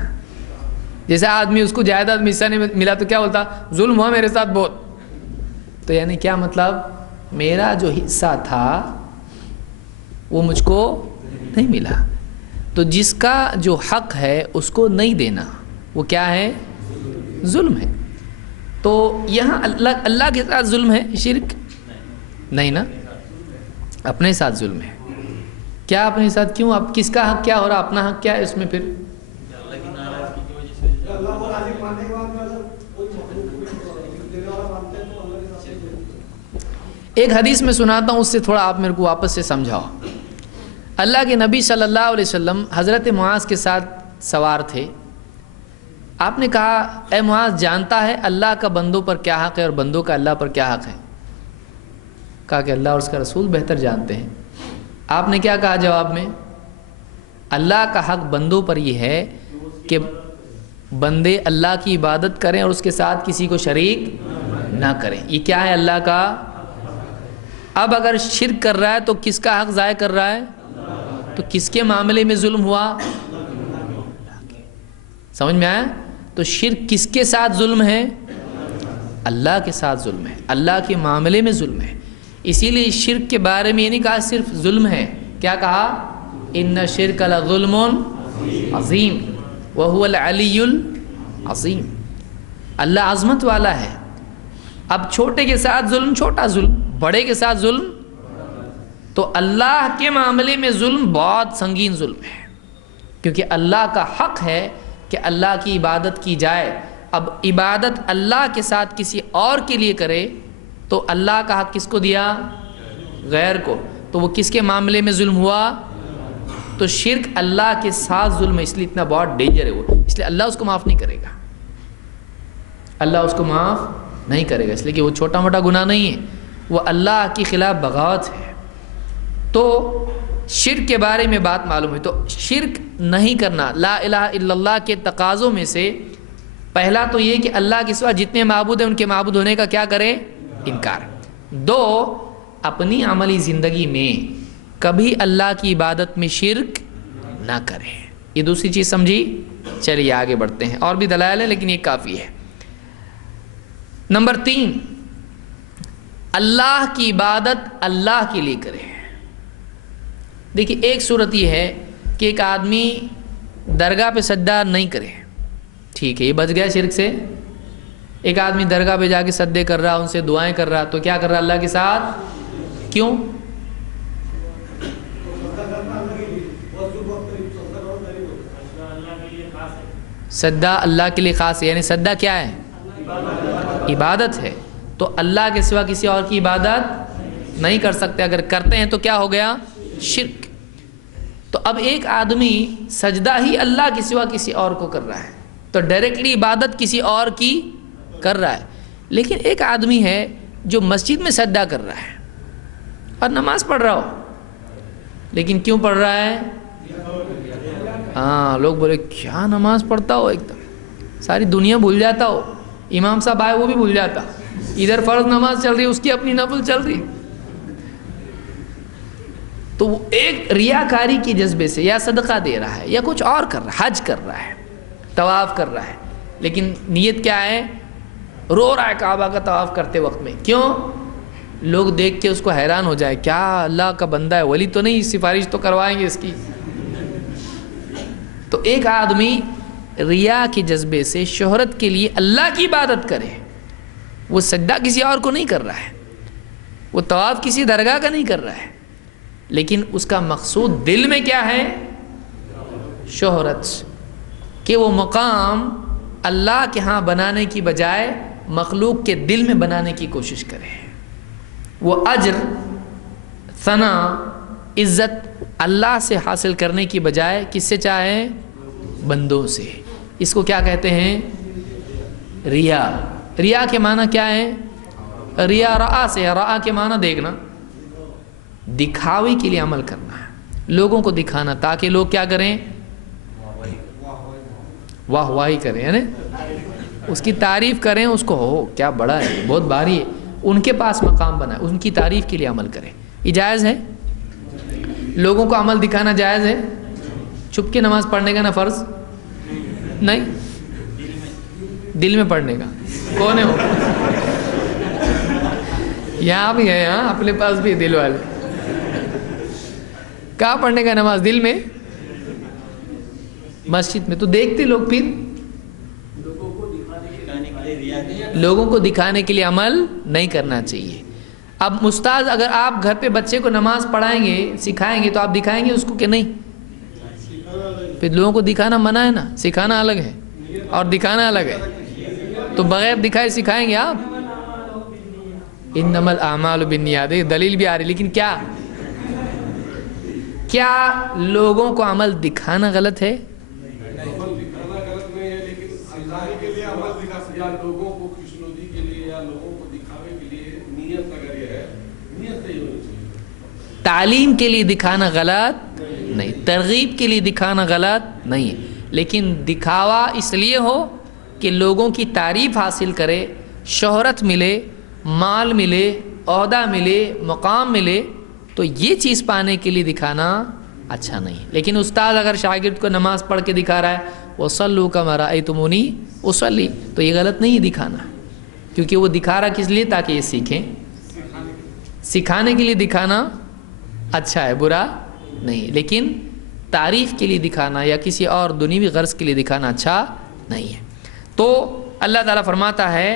جیسے آدمی اس کو جائیداد میں حصہ نہیں ملا تو کیا بولتا؟ ظلم ہوا میرے ساتھ بہت. تو یعنی کیا مطلب؟ میرا جو حصہ تھا وہ مجھ کو نہیں ملا. تو جس کا جو حق ہے اس کو نہیں دینا وہ کیا ہے؟ ظلم ہے. تو یہاں اللہ کے ساتھ ظلم ہے شرک نہیں نا, اپنے ساتھ ظلم ہے. کیا اپنے ساتھ؟ کیوں؟ اب کس کا حق کیا ہو رہا؟ اپنا حق کیا ہے اس میں پھر؟ ایک حدیث میں سناتا ہوں, اس سے تھوڑا آپ میرے کو واپس سے سمجھاؤ. اللہ کے نبی صلی اللہ علیہ وسلم حضرت معاذ کے ساتھ سوار تھے. آپ نے کہا اے معاذ جانتا ہے اللہ کا بندوں پر کیا حق ہے اور بندوں کا اللہ پر کیا حق ہے؟ کہا کہ اللہ اور اس کا رسول بہتر جانتے ہیں. آپ نے کیا کہا جواب میں؟ اللہ کا حق بندوں پر یہ ہے کہ بندے اللہ کی عبادت کریں اور اس کے ساتھ کسی کو شریک نہ کریں. یہ کیا ہے؟ اللہ کا. اب اگر شرک کر رہا ہے تو کس کا حق ضائع کر رہا ہے؟ تو کس کے معاملے میں ظلم ہوا؟ سمجھ میں آیا؟ تو شرک کس کے ساتھ ظلم ہے؟ اللہ کے ساتھ ظلم ہے, اللہ کے معاملے میں ظلم ہے. اسی لیے شرک کے بارے میں یہ نہیں کہا صرف ظلم ہے, کیا کہا؟ ان الشرک لظلم عظیم وهو العلی العظیم. اللہ عظمت والا ہے. اب چھوٹے کے ساتھ ظلم چھوٹا ظلم, بڑے کے ساتھ ظلم, تو اللہ کے معاملے میں ظلم بہت سنگین ظلم ہے, کیونکہ اللہ کا حق ہے کہ اللہ کی عبادت کی جائے. اب عبادت اللہ کے ساتھ کسی اور کے لیے کرے تو اللہ کا حق کس کو دیا؟ غیر کو. تو وہ کس کے معاملے میں ظلم ہوا؟ تو شرک اللہ کے ساتھ ظلم ہے, اس لیے اتنا بہت ڈینجر ہے وہ, اس لیے اللہ اس کو معاف نہیں کرے گا. اللہ اس کو معاف نہیں کرے گا, اس لیے کہ وہ چھوٹا موٹا گناہ نہیں ہے, وہ اللہ کے خلاف بغاوت ہے. تو شرک کے بارے میں بات معلوم ہوئی. تو شرک نہیں کرنا, لا الہ الا اللہ کے تقاضوں میں سے پہلا تو یہ کہ اللہ کے سوا جتنے معبود ہیں ان کے معبود ہونے کا کیا کرے؟ انکار. دو, اپنی عملی زندگی میں کبھی اللہ کی عبادت میں شرک نہ کرے. یہ دوسری چیز سمجھی؟ چلیے آگے بڑھتے ہیں, اور بھی دلائل ہیں لیکن یہ کافی ہے. نمبر 3, اللہ کی عبادت اللہ کے لیے کرے. دیکھیے ایک صورت یہ ہے کہ ایک آدمی درگاہ پہ سجدہ نہیں کرے، ٹھیک ہے، یہ بچ گیا شرک سے۔ ایک آدمی درگاہ پہ جا کے سجدے کر رہا، ان سے دعائیں کر رہا، تو کیا کر رہا اللہ کے ساتھ؟ کیوں؟ سجدہ اللہ کے لیے خاص ہے، یعنی سجدہ کیا ہے؟ عبادت ہے، تو اللہ کے سوا کسی اور کی عبادت نہیں کر سکتے، اگر کرتے ہیں تو کیا ہو گیا؟ شرک۔ تو اب ایک آدمی سجدہ ہی اللہ کے سوا کسی اور کو کر رہا ہے، تو ڈائریکٹلی عبادت کسی اور کی کر رہا ہے۔ لیکن ایک آدمی ہے جو مسجد میں سجدہ کر رہا ہے اور نماز پڑھ رہا ہو، لیکن کیوں پڑھ رہا ہے؟ ہاں، لوگ بولے کیا نماز پڑھتا ہو، ایک دم ساری دنیا بھول جاتا ہو، امام صاحب آئے وہ بھی بھول جاتا، ادھر فرض نماز چل رہی، اس کی اپنی نفل چل رہی۔ تو وہ ایک ریاکاری کے جذبے سے یا صدقہ دے رہا ہے یا کچھ اور کر رہا ہے، حج کر رہا ہے، طواف کر رہا ہے، لیکن نیت کیا ہے؟ رو رہا ہے کعبہ کا طواف کرتے وقت میں، کیوں؟ لوگ دیکھ کے اس کو حیران ہو جائے، کیا اللہ کا بندہ ہے، ولی تو نہیں، سفارش تو کروائیں گے اس کی۔ تو ایک آدمی ریا کے جذبے سے شہرت کے لیے اللہ کی عبادت کرے، وہ سجدہ کسی اور کو نہیں کر رہا ہے، وہ طواف کسی درگاہ کا نہیں کر رہا ہے، لیکن اس کا مقصود دل میں کیا ہے؟ شہرت، کہ وہ مقام اللہ کے ہاں بنانے کی بجائے مخلوق کے دل میں بنانے کی کوشش کرے، وہ اجر، ثنا، عزت اللہ سے حاصل کرنے کی بجائے کس سے چاہے؟ بندوں سے۔ اس کو کیا کہتے ہیں؟ ریا۔ ریا کے معنی کیا ہے؟ ریا رآ سے، رآ کے معنی دیکھنا، دکھاوے کے لیے عمل کرنا ہے، لوگوں کو دکھانا تاکہ لوگ کیا کریں؟ واہ واہی کریں، یعنی اس کی تعریف کریں، اس کو ہو کیا بڑا ہے، بہت بھاری ہے، ان کے پاس مقام بنا ہے، ان کی تعریف کے لیے عمل کریں۔ یہ جائز ہے؟ لوگوں کو عمل دکھانا جائز ہے؟ چھپ کے نماز پڑھنے کا نہ فرض نہیں، دل میں پڑھنے کا۔ کون ہے وہ؟ یہاں بھی ہے، ہاں اپنے پاس بھی دل والے۔ کہاں پڑھنے کا نماز؟ دل میں، مسجد میں، تو دیکھتے لوگ، پھر لوگوں کو دکھانے کے لیے عمل نہیں کرنا چاہیے۔ اب استاد اگر آپ گھر پہ بچے کو نماز پڑھائیں گے، سکھائیں گے، تو آپ دکھائیں گے اس کو کہ نہیں؟ پھر لوگوں کو دکھانا منع ہے نا، سکھانا الگ ہے اور دکھانا الگ ہے، تو بغیر دکھائے سکھائیں گے آپ؟ انما الاعمال بالنیات، دلیل بھی آ رہی، لیکن کیا لوگوں کو عمل دکھانا غلط ہے؟ عمل دکھانا غلط نہیں ہے، لیکن اللہ کے لیے عمل دکھا، یا لوگوں کو خوشنودی کے لیے یا لوگوں کو دکھاوے کے لیے نیت اگر یہ ہے، نیت نہیں ہونی چاہیے۔ تعلیم کے لیے دکھانا غلط نہیں، ترغیب کے لیے دکھانا غلط نہیں ہے، لیکن دکھاوا اس لیے ہو کہ لوگوں کی تعریف حاصل کرے، شہرت ملے، مال ملے، عہدہ ملے، مقام ملے، تو یہ چیز پانے کے لیے دکھانا اچھا نہیں۔ لیکن استاد اگر شاگرد کو نماز پڑھ کے دکھا رہا ہے، وَصَلُّوا كَمَا رَأَيْتُمُونِي أُصَلِّي، تو یہ غلط نہیں ہے دکھانا، کیونکہ وہ دکھا رہا کس لیے؟ تاکہ یہ سیکھیں، سکھانے کے لیے دکھانا اچھا ہے، برا نہیں، لیکن تعریف کے لیے دکھانا یا کسی اور دنیوی غرض کے لیے دکھانا اچھا نہیں ہے۔ تو اللہ تعالیٰ فرماتا ہے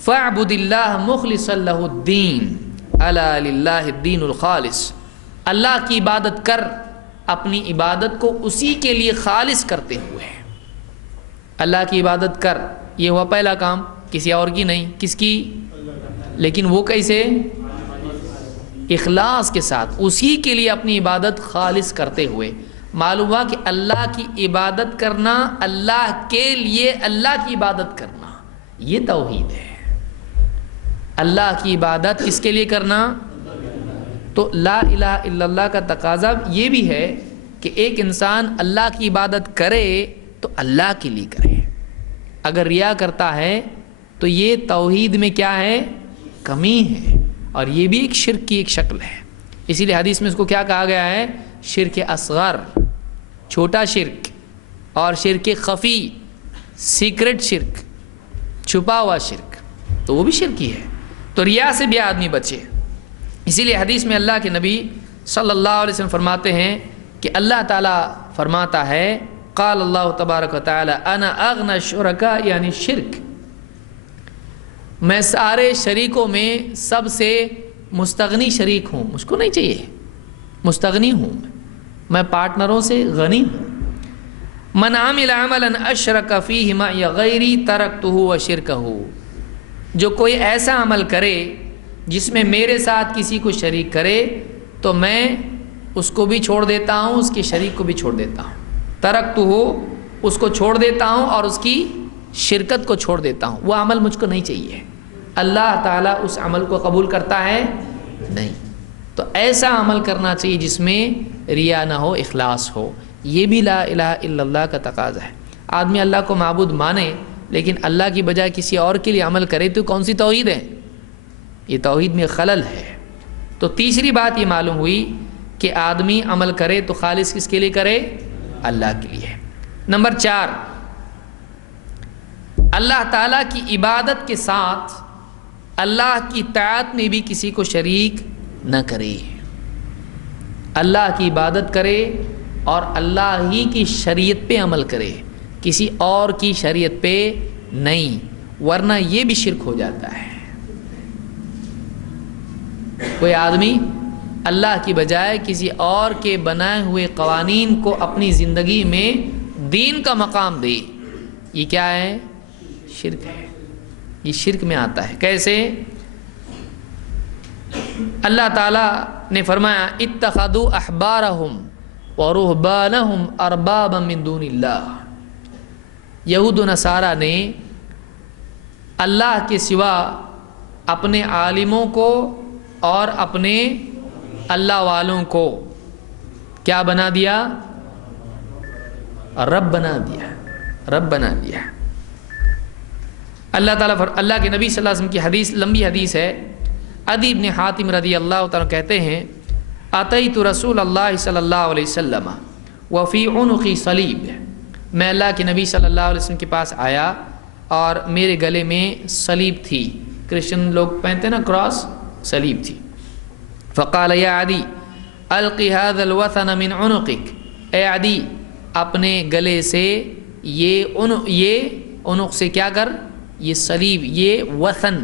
فَاعْبُدِ اللَّهَ مُخْلِصًا لَهُ الدِّينَ أَلَا لِلَّهِ الدِّينُ الْخَالِصُ، اللہ کی عبادت کر، اپنی عبادت کو اسی کے لیے خالص کرتے ہوئے، اللہ کی عبادت کر، یہ ہوا پہلا کام، کسی اور کی نہیں، کس کی؟ لیکن وہ کیسے؟ اخلاص کے ساتھ، اسی کے لیے اپنی عبادت خالص کرتے ہوئے۔ معلوم ہوا کہ اللہ کی عبادت کرنا، اللہ کے لیے اللہ کی عبادت کرنا، یہ توحید ہے۔ اللہ کی عبادت کس کے لیے کرنا؟ تو لا الہ الا اللہ کا تقاضا یہ بھی ہے کہ ایک انسان اللہ کی عبادت کرے تو اللہ کے لیے کرے۔ اگر ریا کرتا ہے تو یہ توحید میں کیا ہے؟ کمی ہے، اور یہ بھی ایک شرک کی ایک شکل ہے۔ اسی لیے حدیث میں اس کو کیا کہا گیا ہے؟ شرک اصغر، چھوٹا شرک، اور شرک خفی، سیکرٹ شرک، چھپا ہوا شرک، تو وہ بھی شرک ہی ہے۔ تو ریا سے بھی آدمی بچے۔ اسی لیے حدیث میں اللہ کے نبی صلی اللہ علیہ وسلم فرماتے ہیں کہ اللہ تعالیٰ فرماتا ہے قال اللہ تبارک و تعالی انا اغنى الشرکاء یعنی شرک، میں سارے شریکوں میں سب سے مستغنی شریک ہوں، مجھ کو نہیں چاہیے، مستغنی ہوں، میں پارٹنروں سے غنی ہوں۔ من عمل عملا اشرک فیہ معی غیری ترکتہ وشرکہ، جو کوئی ایسا عمل کرے جس میں میرے ساتھ کسی کو شریک کرے تو میں اس کو بھی چھوڑ دیتا ہوں، اس کے شریک کو بھی چھوڑ دیتا ہوں۔ ترکتہ، اس کو چھوڑ دیتا ہوں اور اس کی شرکت کو چھوڑ دیتا ہوں، وہ عمل مجھ کو نہیں چاہیے۔ اللہ تعالیٰ اس عمل کو قبول کرتا ہے نہیں، تو ایسا عمل کرنا چاہیے جس میں ریا نہ ہو، اخلاص ہو۔ یہ بھی لا الہ الا اللہ کا تقاضا ہے۔ آدمی اللہ کو معبود مانے لیکن اللہ کی بجائے کسی اور کے لیے عمل کرے تو کون سی توحید ہے؟ یہ توحید میں خلل ہے۔ تو تیسری بات یہ معلوم ہوئی کہ آدمی عمل کرے تو خالص کس کے لیے کرے؟ اللہ کے لیے۔ نمبر 4، اللہ تعالیٰ کی عبادت کے ساتھ اللہ کی طاعت میں بھی کسی کو شریک نہ کرے۔ اللہ کی عبادت کرے اور اللہ ہی کی شریعت پہ عمل کرے، کسی اور کی شریعت پہ نہیں، ورنہ یہ بھی شرک ہو جاتا ہے۔ کوئی آدمی اللہ کی بجائے کسی اور کے بنائے ہوئے قوانین کو اپنی زندگی میں دین کا مقام دے، یہ کیا ہے؟ شرک ہے، یہ شرک میں آتا ہے۔ کیسے؟ اللہ تعالیٰ نے فرمایا اتخذوا احبارہم ورہبانہم اربابا من دون اللہ، یہود و نصارہ نے اللہ کے سوا اپنے عالموں کو اور اپنے اللہ والوں کو کیا بنا دیا؟ رب بنا دیا، رب بنا دیا۔ اللہ تعالیٰ اللہ کے نبی صلی اللہ علیہ وسلم کی حدیث، لمبی حدیث ہے، عدی بن حاتم رضی اللہ تعالیٰ کہتے ہیں اتیت رسول اللہ صلی اللہ علیہ وسلم وفی عنقی صلیب، میں اللہ کے نبی صلی اللہ علیہ وسلم کے پاس آیا اور میرے گلے میں صلیب تھی، کرسچن لوگ پہنتے نا کراس، صلیب تھی۔ فقال یا عدی القی هذا الوثن من عنقک، اے عدی اپنے گلے سے یہ عنق سے کیا کر، یہ صلیب، یہ وثن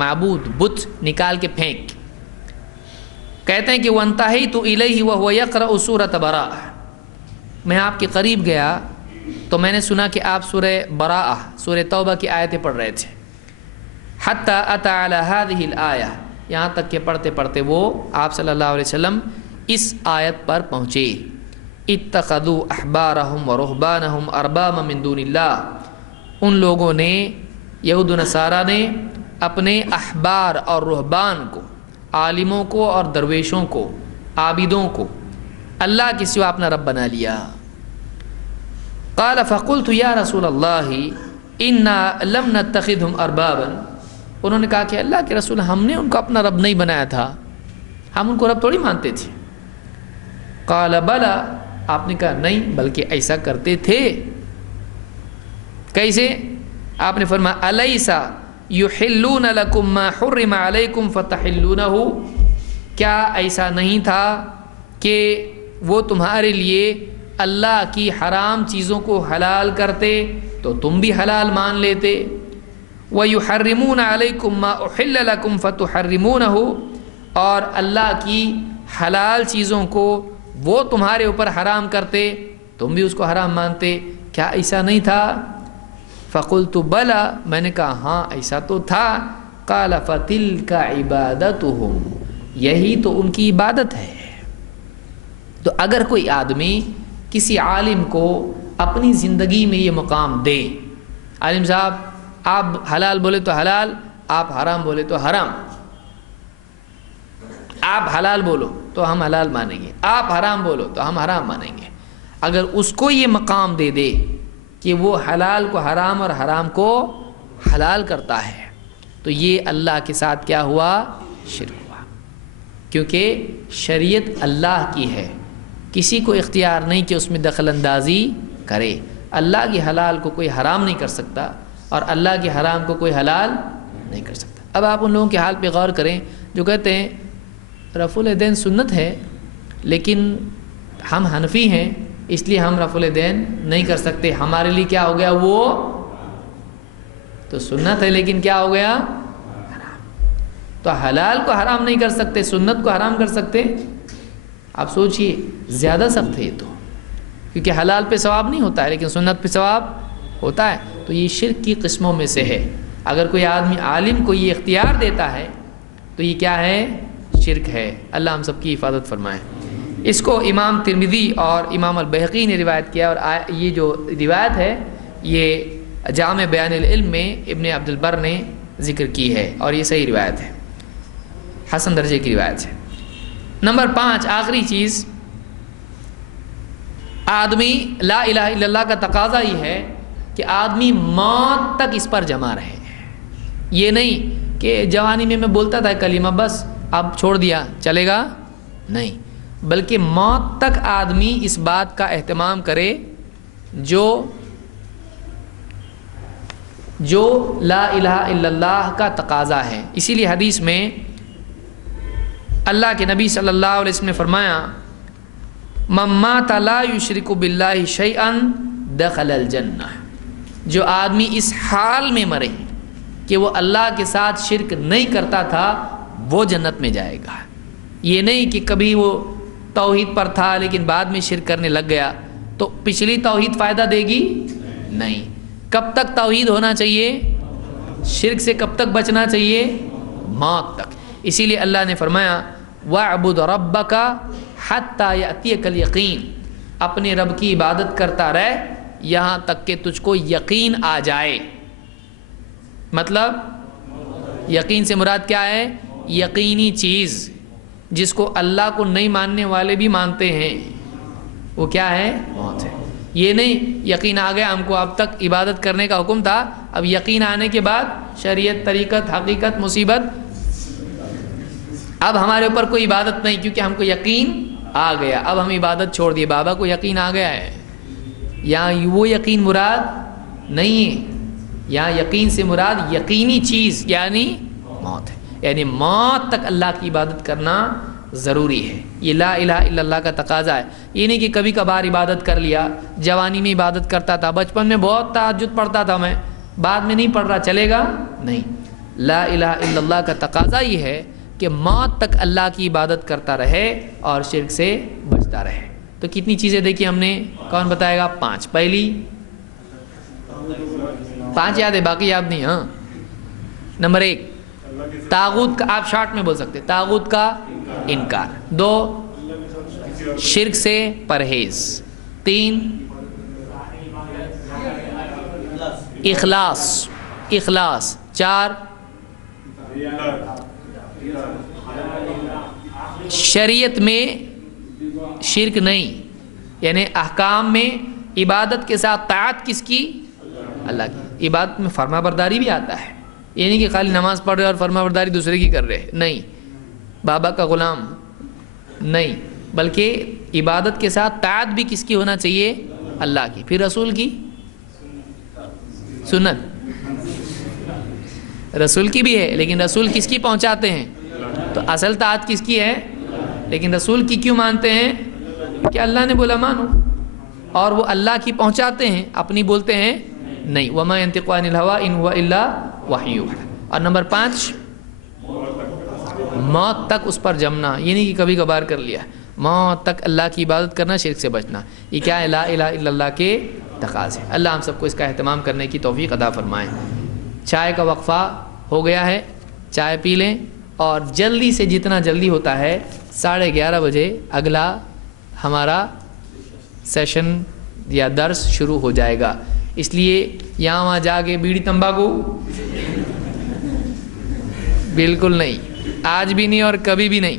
معبود بت نکال کے پھینک۔ کہتے ہیں کہ وانتہیت الیہ وہو یقرأ سورۃ براءہ، میں آپ کے قریب گیا تو میں نے سنا کہ آپ سورہ براءہ، سورہ توبہ کی آیتیں پڑھ رہے تھے۔ حتی اتی علی ہذہ الآیہ، یہاں تک کہ پڑھتے پڑھتے وہ آپ صلی اللہ علیہ وسلم اس آیت پر پہنچے، اتخذوا احبارہم ورہبانہم اربابا من دون اللہ، ان لوگوں نے، یہود و نصارہ نے اپنے احبار اور رہبان کو، عالموں کو اور درویشوں کو، عابدوں کو اللہ کے سوا اپنا رب بنا لیا۔ قال فقلت یا رسول اللہ انا لم نتخذهم اربابا، انہوں نے کہا کہ اللہ کے رسول ہم نے ان کو اپنا رب نہیں بنایا تھا، ہم ان کو رب تھوڑی مانتے تھے۔ قال بلا، آپ نے کہا نہیں بلکہ ایسا کرتے تھے۔ کیسے؟ آپ نے فرمایا الیس یحلون لکم ما حرم علیکم فتحلونہ، کیا ایسا نہیں تھا کہ وہ تمہارے لیے اللہ کی حرام چیزوں کو حلال کرتے تو تم بھی حلال مان لیتے؟ وَيُحَرِّمُونَ عَلَيْكُمْ مَا أُحِلَّ لَكُمْ فَتُحَرِّمُونَهُ، اور اللہ کی حلال چیزوں کو وہ تمہارے اوپر حرام کرتے تم بھی اس کو حرام مانتے، کیا ایسا نہیں تھا؟ فَقُلْتُ بَلَا، میں نے کہا ہاں ایسا تو تھا۔ قَالَ فَتِلْكَ عِبَادَتُهُمْ، یہی تو ان کی عبادت ہے۔ تو اگر کوئی آدمی کسی عالم کو اپنی زندگی میں یہ مقام دے، عالم صاحب آپ حلال بولے تو حلال، آپ حرام بولے تو حرام، آپ حلال بولو تو ہم حلال مانیں گے، آپ حرام بولو تو ہم حرام مانیں گے، اگر اس کو یہ مقام دے دے کہ وہ حلال کو حرام اور حرام کو حلال کرتا ہے تو یہ اللہ کے ساتھ کیا ہوا؟ شرک ہوا، کیونکہ شریعت اللہ کی ہے، کسی کو اختیار نہیں کہ اس میں دخل اندازی کرے۔ اللہ کی حلال کو کوئی حرام نہیں کر سکتا اور اللہ کے حرام کو کوئی حلال نہیں کر سکتا۔ اب آپ ان لوگوں کے حال پہ غور کریں جو کہتے ہیں رفع الیدین سنت ہے لیکن ہم حنفی ہیں اس لیے ہم رفع الیدین نہیں کر سکتے. ہمارے لیے کیا ہو گیا؟ وہ تو سنت ہے لیکن کیا ہو گیا؟ حرام. تو حلال کو حرام نہیں کر سکتے، سنت کو حرام کر سکتے. آپ سوچئے زیادہ سخت ہے یہ تو، کیونکہ حلال پہ ثواب نہیں ہوتا ہے لیکن سنت پہ ثواب ہوتا ہے. تو یہ شرک کی قسموں میں سے ہے. اگر کوئی آدمی عالم کو یہ اختیار دیتا ہے تو یہ کیا ہے؟ شرک ہے. اللہ ہم سب کی حفاظت فرمائے. اس کو امام ترمذی اور امام البیہقی نے روایت کیا، اور یہ جو روایت ہے یہ جامع بیان العلم میں ابن عبد البر نے ذکر کی ہے، اور یہ صحیح روایت ہے، حسن درجے کی روایت ہے. نمبر 5 آخری چیز، آدمی لا الہ الا اللہ کا تقاضا یہ ہے کہ آدمی موت تک اس پر جمع رہے. یہ نہیں کہ جوانی میں بولتا تھا کلمہ بس اب چھوڑ دیا چلے گا، نہیں، بلکہ موت تک آدمی اس بات کا اہتمام کرے جو لا الہ الا اللہ کا تقاضا ہے. اسی لیے حدیث میں اللہ کے نبی صلی اللہ علیہ وسلم نے فرمایا من مات لا یشرک باللہ شیئا دخل الجنہ. جو آدمی اس حال میں مرے کہ وہ اللہ کے ساتھ شرک نہیں کرتا تھا وہ جنت میں جائے گا. یہ نہیں کہ کبھی وہ توحید پر تھا لیکن بعد میں شرک کرنے لگ گیا تو پچھلی توحید فائدہ دے گی نہیں. کب تک توحید ہونا چاہیے؟ شرک سے کب تک بچنا چاہیے؟ موت تک. اسی لیے اللہ نے فرمایا وَاعْبُدْ رَبَّكَ حَتَّى يَأْتِيَكَ الْيَقِينُ. اپنے رب کی عبادت کرتا رہ یہاں تک کہ تجھ کو یقین آ جائے. مطلب یقین سے مراد کیا ہے؟ یقینی چیز جس کو اللہ کو نہیں ماننے والے بھی مانتے ہیں، وہ کیا ہے؟ موت ہے. یہ نہیں یقین آ گیا ہم کو، اب تک عبادت کرنے کا حکم تھا، اب یقین آنے کے بعد شریعت، طریقت، حقیقت، مصیبت، اب ہمارے اوپر کوئی عبادت نہیں کیونکہ ہم کو یقین آ گیا، اب ہم عبادت چھوڑ دیے. بابا کو یقین آ گیا ہے، یہاں وہ یقین مراد نہیں ہے. یہاں یقین سے مراد یقینی چیز یعنی موت ہے. یعنی موت تک اللہ کی عبادت کرنا ضروری ہے. یہ لا الہ الا اللہ کا تقاضا ہے. یہ نہیں کہ کبھی کبھار عبادت کر لیا، جوانی میں عبادت کرتا تھا، بچپن میں بہت تہجد پڑھتا تھا میں، بعد میں نہیں پڑھ رہا چلے گا، نہیں. لا الہ الا اللہ کا تقاضا یہ ہے کہ موت تک اللہ کی عبادت کرتا رہے اور شرک سے بچتا رہے. تو کتنی چیزیں دیکھی ہم نے، کون بتائے گا؟ 5. پہلی 5 یاد ہے، باقی یاد نہیں. ہاں نمبر 1 طاغوت کا، آپ شارٹ میں بول سکتے، طاغوت کا انکار. 2 شرک سے پرہیز. 3 اخلاص. 4 شریعت میں شرک نہیں، یعنی احکام میں عبادت کے ساتھ طاعت کس کی؟ اللہ کی. عبادت میں فرما برداری بھی آتا ہے، یہ نہیں کہ خالی نماز پڑھ رہے اور فرما برداری دوسرے کی کر رہے، نہیں، بابا کا غلام نہیں، بلکہ عبادت کے ساتھ طاعت بھی کس کی ہونا چاہیے؟ اللہ کی. پھر رسول کی سنت، رسول کی بھی ہے لیکن رسول کس کی پہنچاتے ہیں؟ تو اصل طاعت کس کی ہے؟ لیکن رسول کی کیوں مانتے ہیں؟ کہ اللہ نے بولا مانو، اور وہ اللہ کی پہنچاتے ہیں، اپنی بولتے ہیں نہیں. وما ينطق عن الهوى ان هو الا وحی یوحی. اور نمبر 5 موت تک اس پر جمنا، یہ نہیں کہ کبھی کبھار کر لیا، موت تک اللہ کی عبادت کرنا، شرک سے بچنا. یہ کیا ہے؟ لا الہ الا اللہ کے تقاضے. اللہ ہم سب کو اس کا اہتمام کرنے کی توفیق عطا فرمائے. چائے کا وقفہ ہو گیا ہے، چائے پی لیں، اور جلدی سے جتنا جلدی ہوتا ہے 11:30 بجے اگلا ہمارا سیشن یا درس شروع ہو جائے گا. اس لیے یہاں وہاں جا کے بیڑی تمباکو بالکل نہیں، آج بھی نہیں اور کبھی بھی نہیں.